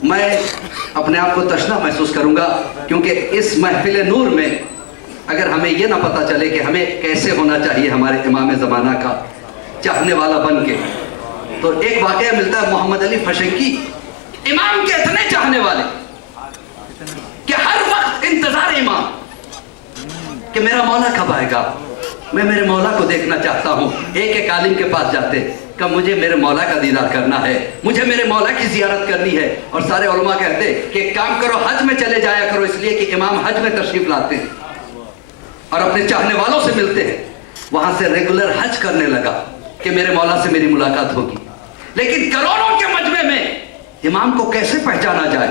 मैं अपने आप को तशना महसूस करूंगा, क्योंकि इस महफिल नूर में अगर हमें यह ना पता चले कि हमें कैसे होना चाहिए हमारे इमाम ज़माना का चाहने वाला बन के, तो एक वाक़या मिलता है मोहम्मद अली फशंकी, इमाम के इतने चाहने वाले कि हर वक्त इंतजार इमाम कि मेरा मौला कब आएगा, मैं मेरे मौला को देखना चाहता हूँ। एक एक आलिम के पास जाते, कब मुझे मेरे मौला का दीदार करना है, मुझे मेरे मौला की जियारत करनी है। और सारे उलमा कहते कि एक काम करो, हज में चले जाया करो, इसलिए कि इमाम हज में तशरीफ लाते हैं और अपने चाहने वालों से मिलते हैं। वहां से रेगुलर हज करने लगा कि मेरे मौला से मेरी मुलाकात होगी। लेकिन करोड़ों के मजमे में इमाम को कैसे पहचाना जाए?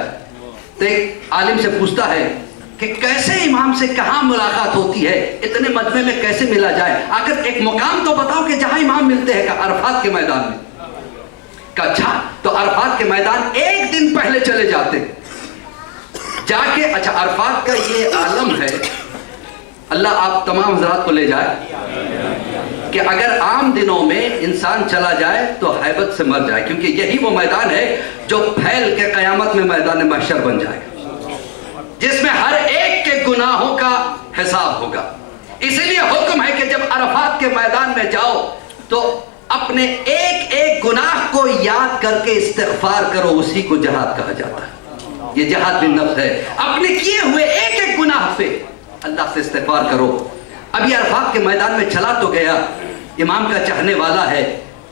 तो एक आलिम से पूछता है कि कैसे इमाम से कहां मुलाकात होती है, इतने मजमे में कैसे मिला जाए? आखिर एक मुकाम तो बताओ कि जहां इमाम मिलते हैं। का अरफात के मैदान में। का अच्छा, तो अरफात के मैदान एक दिन पहले चले जाते जाके। अच्छा, अरफात का ये आलम है, अल्लाह आप तमाम हज़रात को ले जाए। कि अगर आम दिनों में इंसान चला जाए तो हैबत से मर जाए, क्योंकि यही वो मैदान है जो फैल के कयामत में मैदान महशर बन जाएगा, जिसमें हर एक के गुनाहों का हिसाब होगा। इसीलिए हुक्म है कि जब अरफात के मैदान में जाओ तो अपने एक एक गुनाह को याद करके इस्तिग़फ़ार करो, उसी को जिहाद कहा जाता है। ये जिहाद बिन नफ्स है। अपने किए हुए एक एक गुनाह पे अल्लाह से इस्तिग़फ़ार करो। अभी अरफात के मैदान में चला तो गया, इमाम का चाहने वाला है,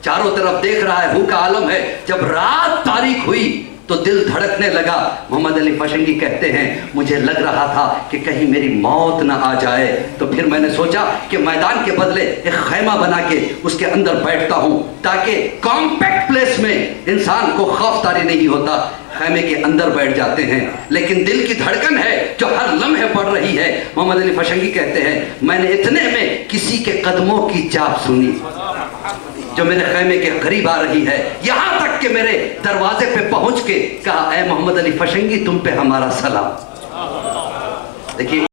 चारों तरफ देख रहा है, भूख का आलम है। जब रात तारीख हुई तो दिल धड़कने लगा। मोहम्मद अली फशंगी कहते हैं, मुझे लग रहा था कि कहीं मेरी मौत ना आ जाए, तो फिर मैंने सोचा कि मैदान के बदले एक खैमा बना के उसके अंदर बैठता हूं, ताकि कॉम्पैक्ट प्लेस में इंसान को खौफतारी नहीं होता। खैमे के अंदर बैठ जाते हैं, लेकिन दिल की धड़कन है जो हर लम्हे पड़ रही है। मोहम्मद अली फशंगी कहते हैं, मैंने इतने में किसी के कदमों की चाप सुनी जो मेरे खैमे के करीब आ रही है, यहां तक कि मेरे दरवाजे पे पहुंच के कहा, ऐ मोहम्मद अली फशंगी, तुम पे हमारा सलाम। देखिए